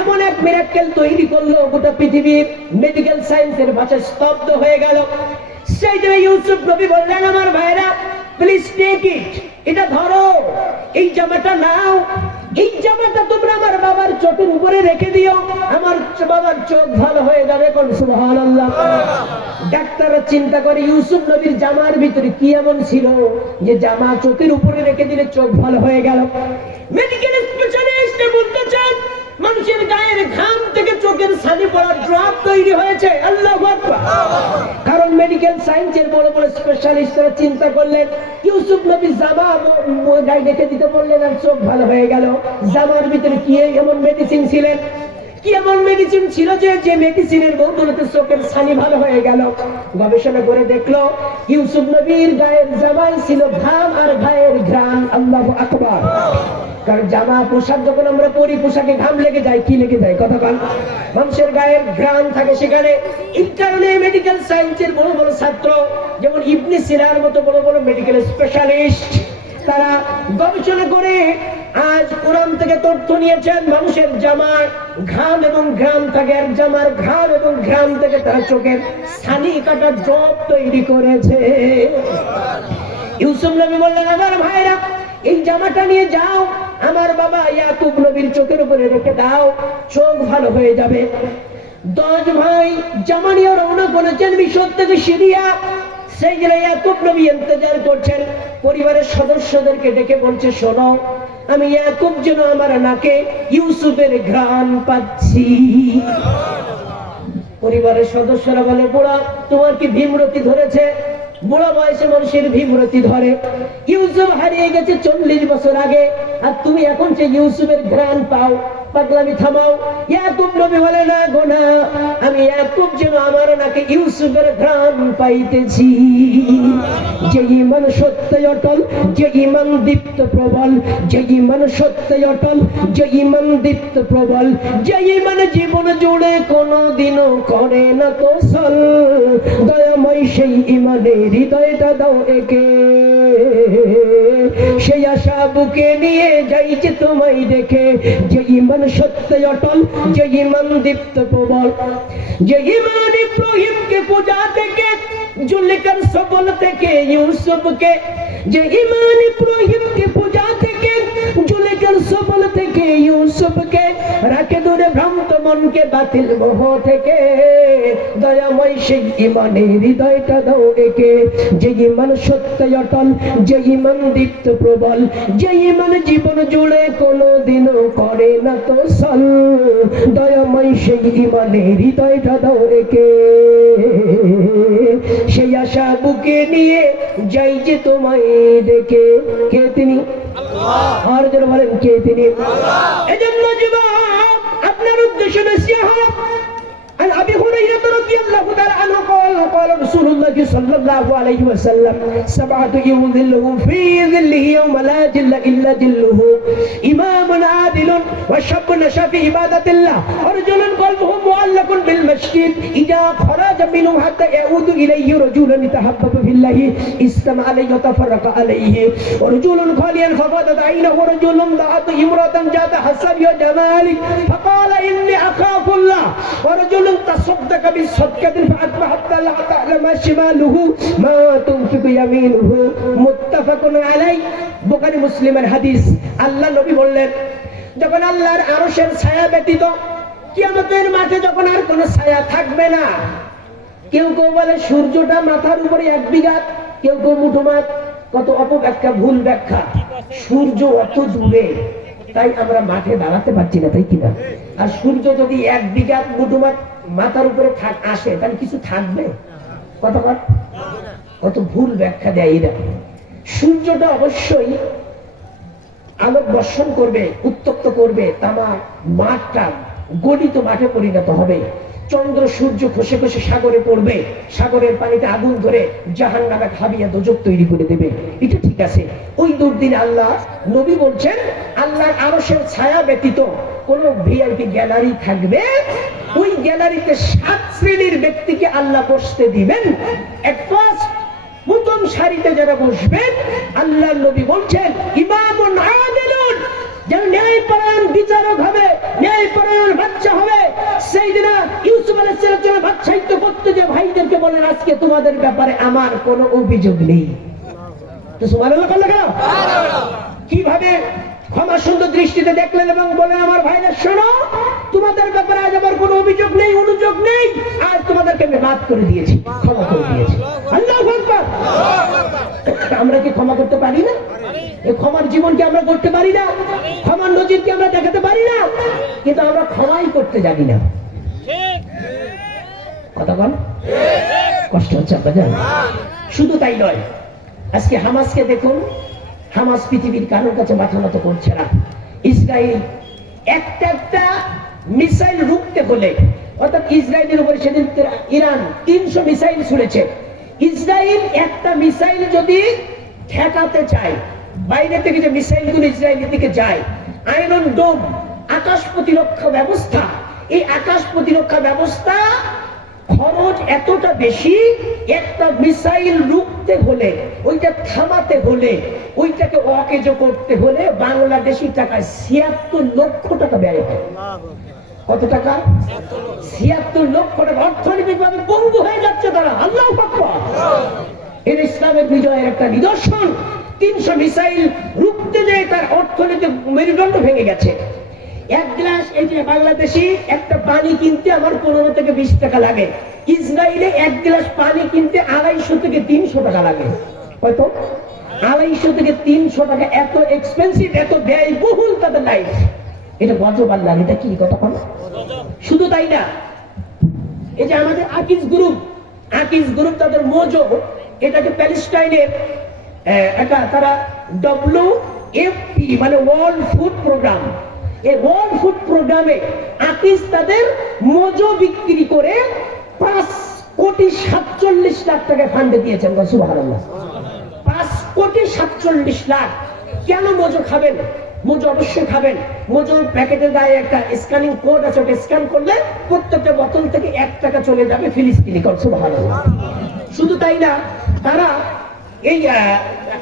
এমন এক মিরাক্কেল তৈরি করলো গোটা পৃথিবীর মেডিকেল সায়েন্সের ভাষায় স্তব্ধ হয়ে গেল। সেই দিনে ইউসুফ নবী বললেন আমার ভাইরা প্লিজ টেক ইট, এটা ধরো, এই জামাটা নাও, এই জামাটা তোমরা আমার বাবার চোখের উপরে রেখে দিও, আমার বাবার চোখ ভালো হয়ে যাবে। কোন সুবহানাল্লাহ। ডাক্তাররা চিন্তা করে ইউসুফ নবীর জামার ভিতরে কি এমন ছিল যে জামা চোখের উপরে রেখে দিলে চোখ ভালো হয়ে গেল। মেডিকেল স্পেশালিস্ট বলতে চান মানুষের গায়ের ঘাম থেকে চোখের ছানি পড়ার ড্রপ তৈরি হয়েছে। আল্লাহু আকবার। কারণ মেডিকেল সায়েন্সের বড় বড় স্পেশালিস্টরা চিন্তা করলেন ইউসুফ নবী জামা গায়ে রেখে দিতে বললেন আর চোখ ভালো হয়ে গেল। জামার ভিতরে কি এমন মেডিসিন ছিলেন, কি এমন মেডিসিন ছিল যে মেডিসিনের বদৌলতে চোখের ছানি ভালো হয়ে গেল? গবেষণা করে দেখলো ইউসুফ নবীর গায়ের জামায় ছিল ঘাম আর গায়ের ঘ্রাণ। আল্লাহু আকবার। কারণ জামা পোশাক যখন আমরা পরি, পোশাকে ঘাম লেগে যায়, কি লেগে যায়? কথা বল। মানুষের গায়ের ঘ্রাণ থাকে সেখানে। এই কারণে মেডিকেল সায়েন্সের বড় বড় ছাত্র যেমন ইবনে সিনার মতো বড় বড় মেডিকেল স্পেশালিস্ট তারা গবেষণা করে আজ কোরআন থেকে তথ্য নিয়েছেন মানুষের জামার ঘাম এবং ঘ্রাম থাকে, আর জামার ঘাম এবং ঘ্রাম থেকে তারা চোখের ছানি কাটার ড্রপ তৈরি করেছে। ইউসুফ নবী বললেন আমার ভাইরা এই জামাটা নিয়ে যাও, আমার বাবা ইয়াকুব নবীর চোখের উপরে রেখে দাও, চোখ ভালো হয়ে যাবে। 10 ভাই জামা নিয়ে রওনা করেছেন মিশর থেকে সিরিয়া। সেই জন্য ইয়াকুব নবী ইন্তজার করছেন, পরিবারের সদস্যদেরকে ডেকে বলছে শোনো, আমি ইয়াকুব যেন আমার নাকে ইউসুফের ঘ্রাণ পাচ্ছি। পরিবারের সদস্যরা বলে বুড়া তোমার কি ভীমরতি ধরেছে? বুড়া বয়সে মানুষের ভীমরতি ধরে। ইউসুফ হারিয়ে গেছে 40 বছর আগে, আর তুমি এখন যে ইউসুফের ঘ্রাণ পাও, পাগলামি থামাও। ইয়াকুব নবী বলে না গো না, আমি ইয়াকুব যেন আমার নাকে ইউসুফের ঘ্রাণ পাইতেছি। যে ঈমান সত্যে অটল, যে ঈমান দীপ্ত প্রবল, যে ঈমান সত্যে অটল, যে ঈমান দীপ্ত প্রবল, যে ঈমান জীবন জুড়ে কোনোদিনও করে না তোষণ, দয়াময় সেই ঈমানের হৃদয়টা দাও একে, সেই আশা বুকে নিয়ে যাই যে তোমায় দেখে। যে ঈমান সত্যে অটল, যে ঈমান দীপ্ত প্রবল, যে ঈমান ইব্রাহিমকে পূজা থেকে, জুলকার সবল থেকে ইউসুফকে, যে ঈমান ইব্রাহিমকে পূজা থেকে, জুলকার সবল থেকে ইউসুফকে রাখে দূরে ভ্রান্ত মনকে বাতিল মোহ থেকে, দয়াময় সেই ঈমানের হৃদয়টা দাও একে। যে ঈমান সত্যে অটল, যে ঈমান দীপ্ত প্রবল, যে ঈমান জীবন জুড়ে কোনোদিনও করে না তোষণ, দয়াময় সেই ঈমানের হৃদয়টা দাও একে, সেই আশা বুকে নিয়ে যাই যে তোমায় দেখে। কে তিনি? আল্লাহ। আর যারা বলেন কে তিনি? আল্লাহ। এজন্য যুবক আপনার উদ্দেশ্য নসিহত। عن أبي هريرة رضي الله تعالى عنه قال قال رسول الله صلى الله عليه وسلم 7 يظلهم في ظله يوم لا ظل إلا ظله إمام عادل وشاب نشأ في عبادة الله ورجل قلبه معلق بالمسجد إذا خرج منه حتى يعود إليه رجل يتحبب في الله استمع عليه وتفرق عليه ورجل خاليا ففاضت عينه ورجل دعته امرأة ذات حسب وجمال فقال إني أخاف الله ورجل تصدق بالصدقة فأتبع حتى لا تعلم شماله ما تنفق يمينه متفق عليه বুখারী মুসলিমের হাদিস। আল্লাহ নবী বললেন যখন আল্লাহর আরশের ছায়া ব্যতীত কিয়ামতের মাঠে যখন আর কোনো ছায়া থাকবে না, কেউ কেউ বলে সূর্যটা মাথার উপরে 1 বিঘা, কেউ কেউ মুঠোমাত, কত অপব্যাখ্যা, ভুল ব্যাখ্যা। সূর্য অত দূরে তাই আমরা মাঠে দাঁড়াতে পারছি না, তাই কিনা? আর সূর্য যদি 1 বিঘা মুঠোমাত মাথার উপরে আসে তাহলে কিছু থাকবে? কত ভুল ব্যাখ্যা দেয় এরা। সূর্যটা অবশ্যই আলোক বর্ষণ করবে, উত্তপ্ত করবে, তামা মাঠটা গলিত মাঠে পরিণত হবে। চন্দ্র সূর্য খসে খসে সাগরে পড়বে, সাগরের পানিতে আগুন ধরে জাহান্নামে হাবিয়া দোজখ তৈরি করে দেবে। এটা ঠিক আছে। ওই দুর্দিনে আল্লাহ নবী বলছেন আল্লাহর আরশের ছায়া ব্যতীত কোন ভিআইপি গ্যালারি থাকবে, ওই গ্যালারিতে 7 শ্রেণীর ব্যক্তিকে আল্লাহ বসতে দিবেন। এক ক্লাস প্রথম সারিতে যারা বসবেন, আল্লাহ নবী বলছেন ইমামুন আদিলুন, যারা ন্যায়পরায়ণ বিচারক হবে, ন্যায়পরায়ণ বাদশা হবে। সেইদিন ইউসুফ আলাইহিস সালাম বাদশাহিত্ব করতে যে ভাইদেরকে বলেন আজকে তোমাদের ব্যাপারে আমার কোনো অভিযোগ নেই। তো সুবহানাল্লাহ বললে কেন? কিভাবে ক্ষমা সুন্দর দৃষ্টিতে দেখলেন এবং বলেন, আমার ভাইরা শোনো, তোমাদের ব্যাপারে আজ আমার কোনো অভিযোগ নেই, অনুযোগ নেই, আজ তোমাদেরকে আমি মাফ করে দিয়েছি, ক্ষমা করে দিয়েছি। আল্লাহু আকবার। আমরা কি ক্ষমা করতে পারি না? এই ক্ষমার জীবনকে আমরা করতে পারি না? ক্ষমার নজিরকে আমরা দেখাতে পারি না? কিন্তু আমরা ক্ষমাই করতে জানি না। কথা বল, কষ্ট হচ্ছে আপনাদের? শুধু তাই নয়, আজকে হামাসকে দেখুন, হামাস পৃথিবীর কারোর কাছে মাথা নত করছে না। ইসরায়েল একটা মিসাইল রুখতে হলে, অর্থাৎ ইসরায়েলের উপরে সেদিন ইরান 300 মিসাইল ছুড়েছে। ইসরায়েল একটা মিসাইল যদি ঠেকাতে চায়, বাইরে থেকে যে মিসাইলগুলো ইসরায়েলের দিকে যায়, আয়রন ডোম আকাশ প্রতিরক্ষা ব্যবস্থা, এই আকাশ প্রতিরক্ষা ব্যবস্থা খরচ এতটা বেশি, একটা মিসাইল রুখতে হলে, ওইটা থামাতে হলে, ওইটাকে অকেজো করতে হলে বাংলাদেশি টাকায় 76 লক্ষ টাকা ব্যয় হয়। কত টাকা? 76 লক্ষ টাকা। অর্থনৈতিকভাবে পঙ্গু হয়ে যাচ্ছে তারা। আল্লাহু আকবার। এর ইসলামের বিজয়ের একটা নিদর্শন। 300 মিসাইল রুখতে যেয়ে তার অর্থনৈতিক মেরুদণ্ড ভেঙে গেছে। এক গ্লাস, এই যে বাংলাদেশি একটা পানি কিনতে আমার 15 থেকে 20 টাকা লাগে, ইসরায়েলে এক গ্লাস পানি কিনতে 250 থেকে 300 টাকা লাগে। কত? 250 থেকে 300 টাকা। এত এক্সপেন্সিভ, এত ব্যয়বহুল তাদের লাইফ। এটা গজব আল্লাহ। এটা কি কথা বল? শুধু তাই না, এই যে আমাদের আকিজ গ্রুপ তাদের মোজো, এটাকে প্যালেস্টাইনের তারা WFP মানে ওয়ার্ল্ড ফুড প্রোগ্রাম, এই ওয়ার্ল্ড ফুড প্রোগ্রামে আকিজ তাদের মোজো বিক্রি করে 5,47,00,000 টাকা ফান্ডে দিয়েছেন। সুবহানাল্লাহ। 5,47,00,000। কেন মোজো খাবেন? মোজো অবশ্যই খাবেন। মোজোর প্যাকেটের গায়ে একটা স্ক্যানিং কোড আছে, ওটা স্ক্যান করলে প্রত্যেকটা বোতল থেকে 1 টাকা চলে যাবে ফিলিস্তিনি। সুবহানাল্লাহ। শুধু তাই না, তারা এই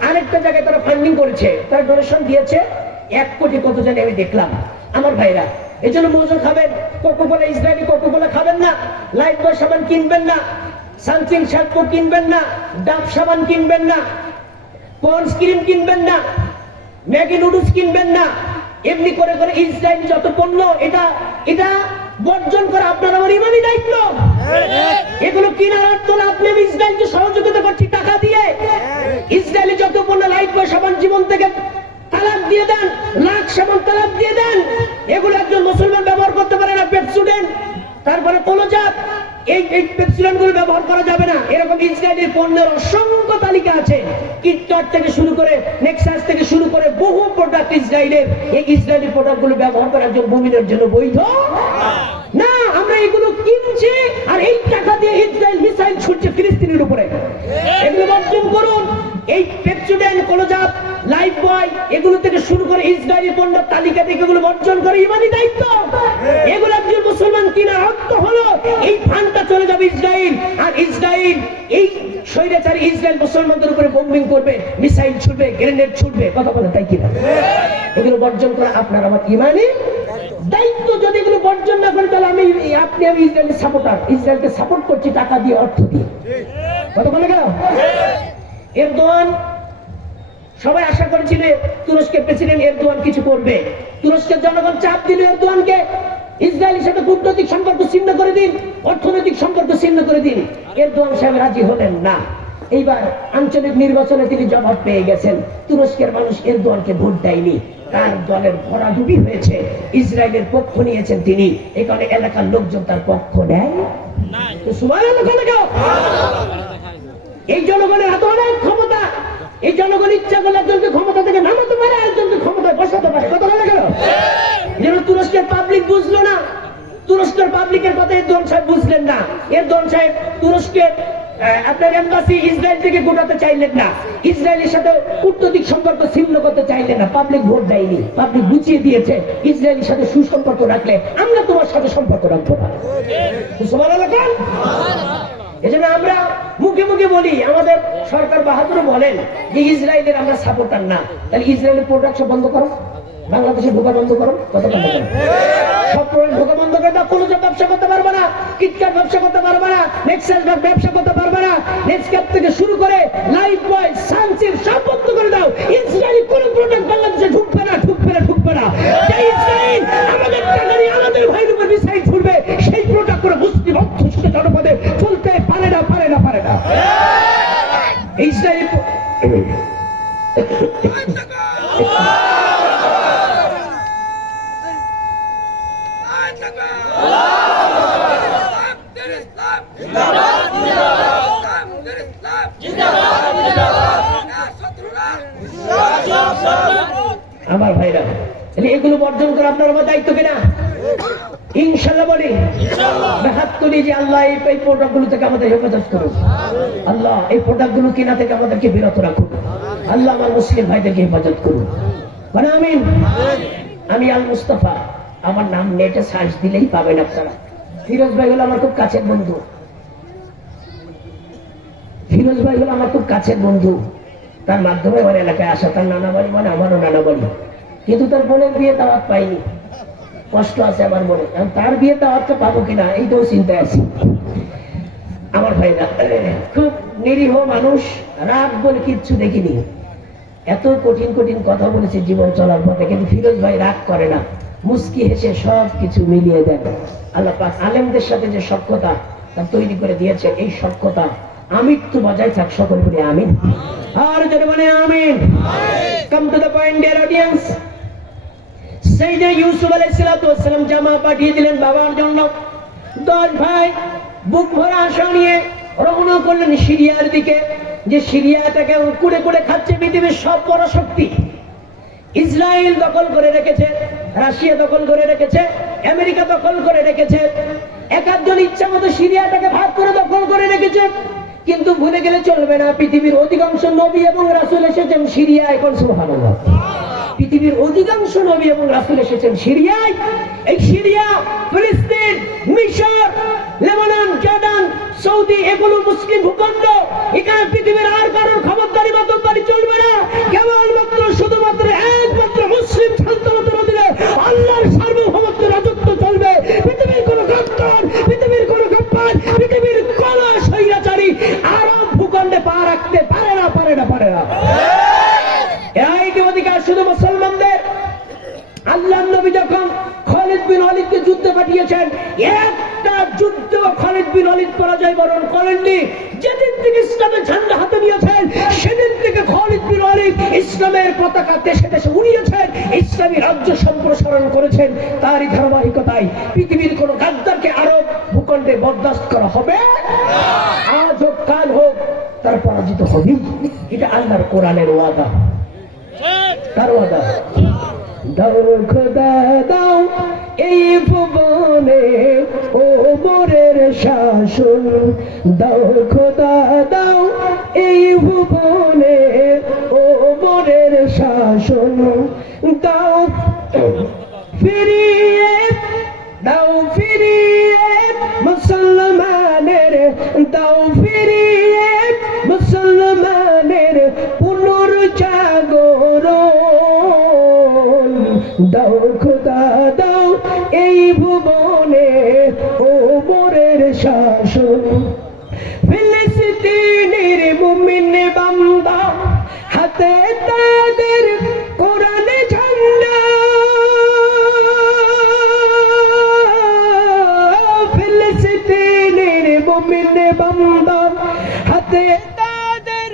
আরেকটা জায়গায় তারা ফান্ডিং করেছে, তারা ডোনেশন দিয়েছে 1 কোটি কত জানি আমি দেখলাম। আমার ভাইরা, এই জন্য মোজো খাবেন, কোকোকোলা, ইসরায়েলি কোকোকোলা খাবেন না, লাইফ বয় সাবান কিনবেন না, সানসিল্ক শ্যাম্পু কিনবেন না, ডাব সাবান কিনবেন না, পন্ডস ক্রিম কিনবেন না, ম্যাগি নুডলস কিনবেন না। এমনি করে করে ইসরায়েলি যত পণ্য, এটা বর্জন করা আপনার আমার ইমানি দায়িত্ব। এগুলো কেনার অর্থ না আপনি ইসরায়েলকে সহযোগিতা করছি টাকা দিয়ে। ইসরায়েলি যত পণ্য, লাইফ বয় সাবান জীবন থেকে তালাক দিয়ে দেন, লাখ সাবান তালাক দিয়ে দেন। এগুলো একজন মুসলমান ব্যবহার করতে পারে না। পেপসুডেন্ট, তারপরে কোলোজাত, এই পেপসুডেন্ট গুলো ব্যবহার করা যাবে না। এরকম ইসরায়েলের পণ্যের অসংখ্য তালিকা আছে। কিটক্যাট থেকে শুরু করে, নেক্সাস থেকে শুরু করে বহু প্রোডাক্ট ইসরায়েলের। এই ইসরায়েলি প্রোডাক্ট গুলো ব্যবহার করা একজন মুমিনের জন্য বৈধ না। আমরা এগুলো কিনছি আর এই টাকা দিয়ে ইসরায়েল মিসাইল ছুটছে ফিলিস্তিনের উপরে। এগুলো বর্জন করুন। এই পেপসুডেন্ট, কোলোজাত, লাইফ বয় এগুলো থেকে শুরু করে ইসরায়েলি পণ্যের তালিকা থেকে এগুলো বর্জন করে ইমানি দায়িত্ব। এগুলো একজন মুসলমান কিনা অর্থ হলো এই ফান্ডটা চলে যাবে ইসরায়েল, আর ইসরায়েল এই স্বৈরাচারী ইসরায়েল মুসলমানদের উপরে বোম্বিং করবে, মিসাইল ছুটবে, গ্রেনেড ছুটবে। কথা বলে তাই কিনা? এগুলো বর্জন করা আপনার আমার ইমানি দায়িত্ব। যদি এগুলো বর্জন না করে তাহলে আমি ইসরায়েলের সাপোর্টার, ইসরায়েলকে সাপোর্ট করছি টাকা দিয়ে, অর্থ দিয়ে। কথা বলে গেল? এরদোয়ান, সবাই আশা করেছিল তুরস্কের প্রেসিডেন্ট এরদোয়ান কিছু করবে। তুরস্কের জনগণ চাপ দিল এরদোয়ানকে, ইসরায়েলের সাথে কূটনৈতিক সম্পর্ক ছিন্ন করে দিন, অর্থনৈতিক সম্পর্ক ছিন্ন করে দিন। এরদোয়ান সাহেব রাজি হলেন না। এইবার আঞ্চলিক নির্বাচনে তিনি জবাব পেয়ে গেছেন। তুরস্কের মানুষ এরদোয়ানকে ভোট দেয়নি, তার দলের ভরাডুবি হয়েছে, ইসরায়েলের পক্ষ নিয়েছেন তিনি। এই কারণে এলাকার লোকজন তার পক্ষ নেয়। এই জনগণের হাতে অনেক ক্ষমতা। এই জনগণ ইচ্ছা করলে একজনকে ক্ষমতা থেকে নামাতে পারে, একজনকে ক্ষমতায় বসাতে পারে। কত বলে গেল? যেন তুরস্কের পাবলিক বুঝলো না, তুরস্কের পাবলিকের কথা এরদোয়ান সাহেব বুঝলেন না। এরদোয়ান সাহেব তুরস্কের আপনার এম্বাসি ইসরায়েল থেকে গোটাতে চাইলেন না, ইসরায়েলের সাথে কূটনৈতিক সম্পর্ক ছিন্ন করতে চাইলেন না। পাবলিক ভোট দেয়নি, পাবলিক বুঝিয়ে দিয়েছে ইসরায়েলের সাথে সুসম্পর্ক রাখলে আমরা তোমার সাথে সম্পর্ক রাখবো না। এজন্য আমরা মুখে মুখে বলি, আমাদের সরকার বাহাদুর বলেন যে ইসরায়েলের আমরা সাপোর্টার না। তাহলে ইসরায়েলের প্রোডাক্ট বন্ধ করো, বাংলাদেশে ঢোকা বন্ধ করো, কথা বন্ধ করো। সব প্রোডাক্ট ঢোকা বন্ধ করে দাও। কোনো ব্যবসা করতে পারবে না, কিটক্যাট ব্যবসা করতে পারবে না, নেক্সাস ব্যবসা করতে পারবে না, নেক্সক্যাপ থেকে শুরু করে লাইফ বয়, সানসিল্ক সব বন্ধ করে দাও। ইসরায়েলি কোনো প্রোডাক্ট বাংলাদেশে ঢুকবে না, ঢুকবে না, ঢুকবে না। যে ইসরায়েল আমাদের টাকা নিয়ে আমাদের ভাইয়ের উপর মিসাইল ছুড়বে, সেই প্রোডাক্ট করে মুসলিম অধ্যুষিত জনপদে চলতে পারে না, পারে না, পারে না। ইসরায়েল আমার ভাইরা, এগুলো বর্জন করে আপনার আমার দায়িত্ব কিনা? ইনশাল্লাহ বলি, হাত তুলি যে আল্লাহ এই প্রোডাক্ট গুলো থেকে আমাদের হেফাজত করুন। আল্লাহ এই প্রোডাক্ট গুলো কিনা থেকে আমাদেরকে বিরত রাখুন। আল্লাহ আমার মুসলিম ভাইদেরকে হেফাজত করুন। মানে আমিন। আমি আল মুস্তাফা, আমার নাম নেটে সার্চ দিলেই পাবেন আপনারা। ফিরোজ ভাই হলো আমার খুব কাছের বন্ধু। ফিরোজ ভাই হলো আমার খুব কাছের বন্ধু। তার মাধ্যমে আমার এলাকায় আসা। তার নানা বাড়ি মানে আমারও নানা বাড়ি, কিন্তু তার বোনের বিয়ে দাওয়াত পাইনি। কষ্ট আছে আমার মনে, তার বিয়ে দাওয়াতটা পাবো কিনা এইটাও চিন্তায় আছি। আমার ভাইরা খুব নিরীহ মানুষ, রাগ বলে কিচ্ছু দেখিনি। এত কঠিন কঠিন কথা বলেছে জীবন চলার পথে, কিন্তু ফিরোজ ভাই রাগ করে না, মুস্কি হেসে সব কিছু মিলিয়ে দেন। আল্লাহ পাক আলেমদের সাথে যে সখ্যতা তার তৈরি করে দিয়েছে, এই সখ্যতা আমৃত্যু বজায় থাক। সকল বলি আমিন। আর যদি মানে আমিন। Come to the point dear audience. সাইয়েদনা ইউসুফ আলাইহিস সালাম জামা পাঠিয়ে দিলেন বাবার জন্য। 10 ভাই বুক ভরা আশা নিয়ে রওনা করলেন সিরিয়ার দিকে, যে সিরিয়াটাকে কুড়ে কুড়ে খাচ্ছে পৃথিবীর সব বড় শক্তি। ইসরায়েল দখল করে রেখেছে, রাশিয়া দখল করে রেখেছে, আমেরিকা দখল করে রেখেছে। এক একজন ইচ্ছা মতো সিরিয়াটাকে ভাগ করে দখল করে রেখেছে। কিন্তু ভুলে গেলে চলবে না, পৃথিবীর অধিকাংশ নবী এবং রাসূল এসেছেন সিরিয়া। এখন সুবহানাল্লাহ, পৃথিবীর অধিকাংশ নবী এবং রাসূল এসেছেন সিরিয়ায়। এই সিরিয়া, ফিলিস্তিন, মিশর, লেবানন, জর্ডান, সৌদি, এগুলো মুসলিম ভূখণ্ড। এখানে পৃথিবীর আর কারোর খবরদারি মতবারি চলবে না। কেবলমাত্র শুধুমাত্র একমাত্র মুসলিম সালতানাতের অধীনে আল্লাহর সার্বভৌমত্ব রাজত্ব চলবে। পৃথিবীর কোন গদ্দার, পৃথিবীর কোন গপ্পার, পৃথিবীর কোন স্বৈরাচারী আরব ভূখণ্ডে পা রাখতে পারে না, পারে না, পারে না। এই অধিকার শুধু মুসলমানদের। আল্লাহ নবী যখন খালিদ বিন ওয়ালিদকে যুদ্ধে পাঠিয়েছেন, একটা যুদ্ধ খালিদ বিন ওয়ালিদ পরাজয় বরণ করেননি। যেদিন থেকে ইসলামের ঝান্ডা হাতে নিয়েছেন, সেদিন থেকে খালিদ বিন ওয়ালিদ ইসলামের পতাকা দেশে দেশে উড়িয়েছেন, ইসলামী রাজ্য সম্প্রসারণ করেছেন। তারই ধারাবাহিকতায় পৃথিবীর কোন গাদ্দারকে আরব ভূখণ্ডে বরদাস্ত করা হবে আজ হোক কাল হোক, তার পরাজিত হবে। এটা আল্লাহর কোরআনের ওয়াদা, তার ওয়াদা। দাও খোদা দাও এই ভুবনে ওমরের শাসন, দাও খোদা দাও এই ভুবনে ওমরের শাসন, দাও ফিরিয়ে, দাও ফিরিয়ে মুসলমানের, দাও ফিরিয়ে মুসলমানের পুনর্জাগরণ, দাও খোদা দাও এই ভুবনে ওমরের শাসন। ফিলিস্তিনের মুমিন বান্দা হাতে তাদের কোরআন ঝান্ডা, ফিলিস্তিনের মুমিন বান্দা হাতে তাদের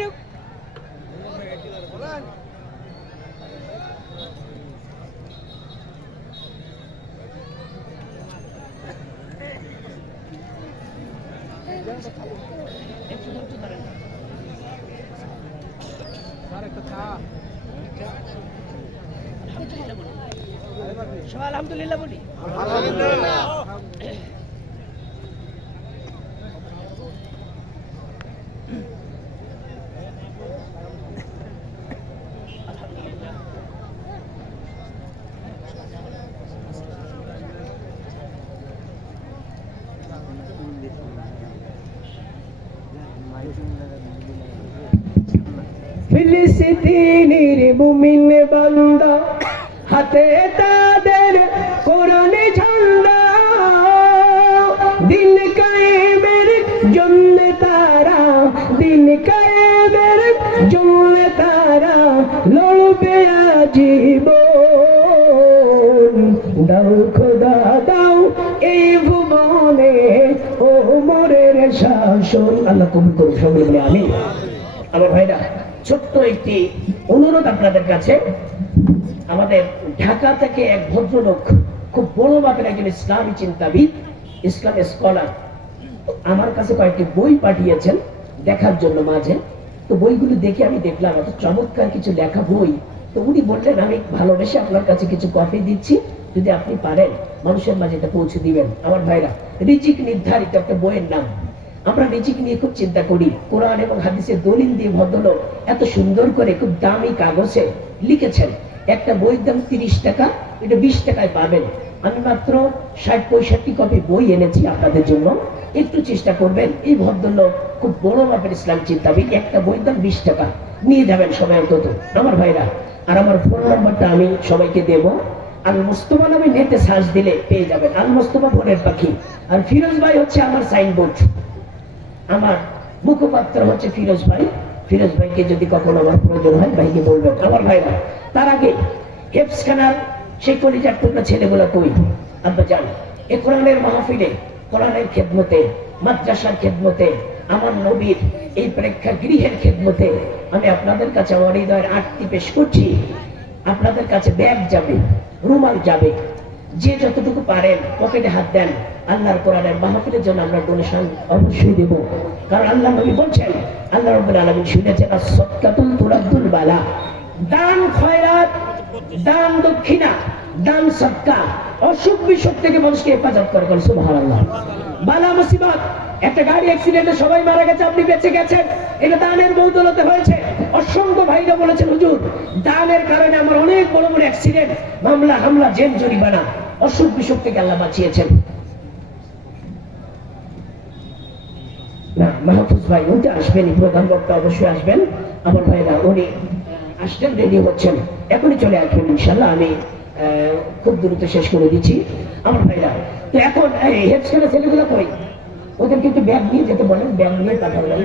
আলহামদুলিল্লাহ বলি। ফিলিস্তিনের মুমিন বান্দা হাতে তাদের কোরআন ঝান্ডা, জীবন দাও খোদা দাও এই ভুবনে ও মোরের শাসন। আল্লাহ কবুল করুন, সকলে বলে আমিন। আমার ভাইরা, ছোট্ট একটি অনুরোধ আপনাদের কাছে। আমাদের ঢাকা থেকে এক ভদ্রলোক, খুব বড় মাপের একজন ইসলামী চিন্তাবিদ, ইসলাম স্কলার, আমার কাছে কয়েকটি বই পাঠিয়েছেন দেখার জন্য মাঝে। তো বইগুলো দেখে আমি দেখলাম এত চমৎকার কিছু লেখা বই। তো উনি বললেন, আমি ভালোবেসে আপনার কাছে কিছু কপি দিচ্ছি, যদি আপনি পারেন মানুষের মাঝে এটা পৌঁছে দিবেন। আমার ভাইরা, রিজিক নির্ধারিত একটা বইয়ের নাম। আমরা রিজিক নিয়ে খুব চিন্তা করি, কোরআন এবং হাদিসের দলিল দিয়ে ভদ্রলোক এত সুন্দর করে খুব দামি কাগজে লিখেছেন। একটা বইয়ের দাম 30 টাকা, এটা 20 টাকায় পাবেন। আমি মাত্র 60-65 কপি বই এনেছি আপনাদের জন্য। একটু চেষ্টা করবেন। এই ভদ্রলোক খুব বড় মাপের ইসলাম চিন্তাবিদ, একটা বইয়ের দাম 20 টাকা, নিয়ে যাবেন সবাই অন্তত। আমার ভাইরা, আর আমার ফোন নাম্বারটা আমি সবাইকে দেব। আল মুস্তফা নামে নেটে সার্চ দিলে পেয়ে যাবেন। আল মুস্তফা ভোরের পাখি। আর ফিরোজ ভাই হচ্ছে আমার সাইনবোর্ড, আমার মুখপাত্র হচ্ছে ফিরোজ ভাই। ফিরোজ ভাইকে যদি কখনো আমার প্রয়োজন হয় ভাইকে বলবেন। আমার ভাইরা, তার আগে হেফসখানার সেই কলিজার টুকরা ছেলেগুলো কই আব্বা যান, এ কোরআনের মাহফিলে, কোরআনের খেদমতে, মাদ্রাসার খেদমতে, আমার নবীর এই প্রেক্ষাগৃহের খেদমতে আমি আপনাদের কাছে আমার হৃদয়ের আরতি পেশ করছি। আপনাদের কাছে ব্যাগ যাবে, রুমাল যাবে, যে যতটুকু পারেন পকেটে হাত দেন। আল্লাহর কোরআনের মাহফিলের জন্য আমরা ডোনেশন অবশ্যই দেব, কারণ আল্লাহ নবী বলছেন, আল্লাহ রাব্বুল আলামিন শুনেছেন, as-সাদকাতুল তুরাদ্দুল বালা, দান খয়রাত, দান দক্ষিণা, দান সদকা অসুখ বিসুখ থেকে মানুষকে হেফাজত করে। সুবহানাল্লাহ। বালা মুসিবত, একটা গাড়ি অ্যাক্সিডেন্টে সবাই মারা গেছে, আপনি বেঁচে গেছেন, এটা দানের বদৌলতে হয়েছে। অসংখ্য ভাইরা বলেছেন, হুজুর দানের কারণে আমার অনেক বড় বড় অ্যাক্সিডেন্ট, মামলা, হামলা, জেল জরিমানা, অসুখ বিসুখ থেকে আল্লাহ বাঁচিয়েছেন। না, মাহফুজ ভাই উনি আসবেন, প্রধান বক্তা অবশ্যই আসবেন। আমার ভাইরা, উনি আসছেন, রেডি হচ্ছেন, এখনই চলে আসবেন ইনশাল্লাহ। আমি খুব দ্রুত শেষ করে দিচ্ছি। আমার ভাইরা, তো এখন হেফসখানা ছেলেগুলো কই, ওদেরকে একটু ব্যাগ নিয়ে যেতে বলেন, ব্যাগ নিয়ে পাঠাবেন।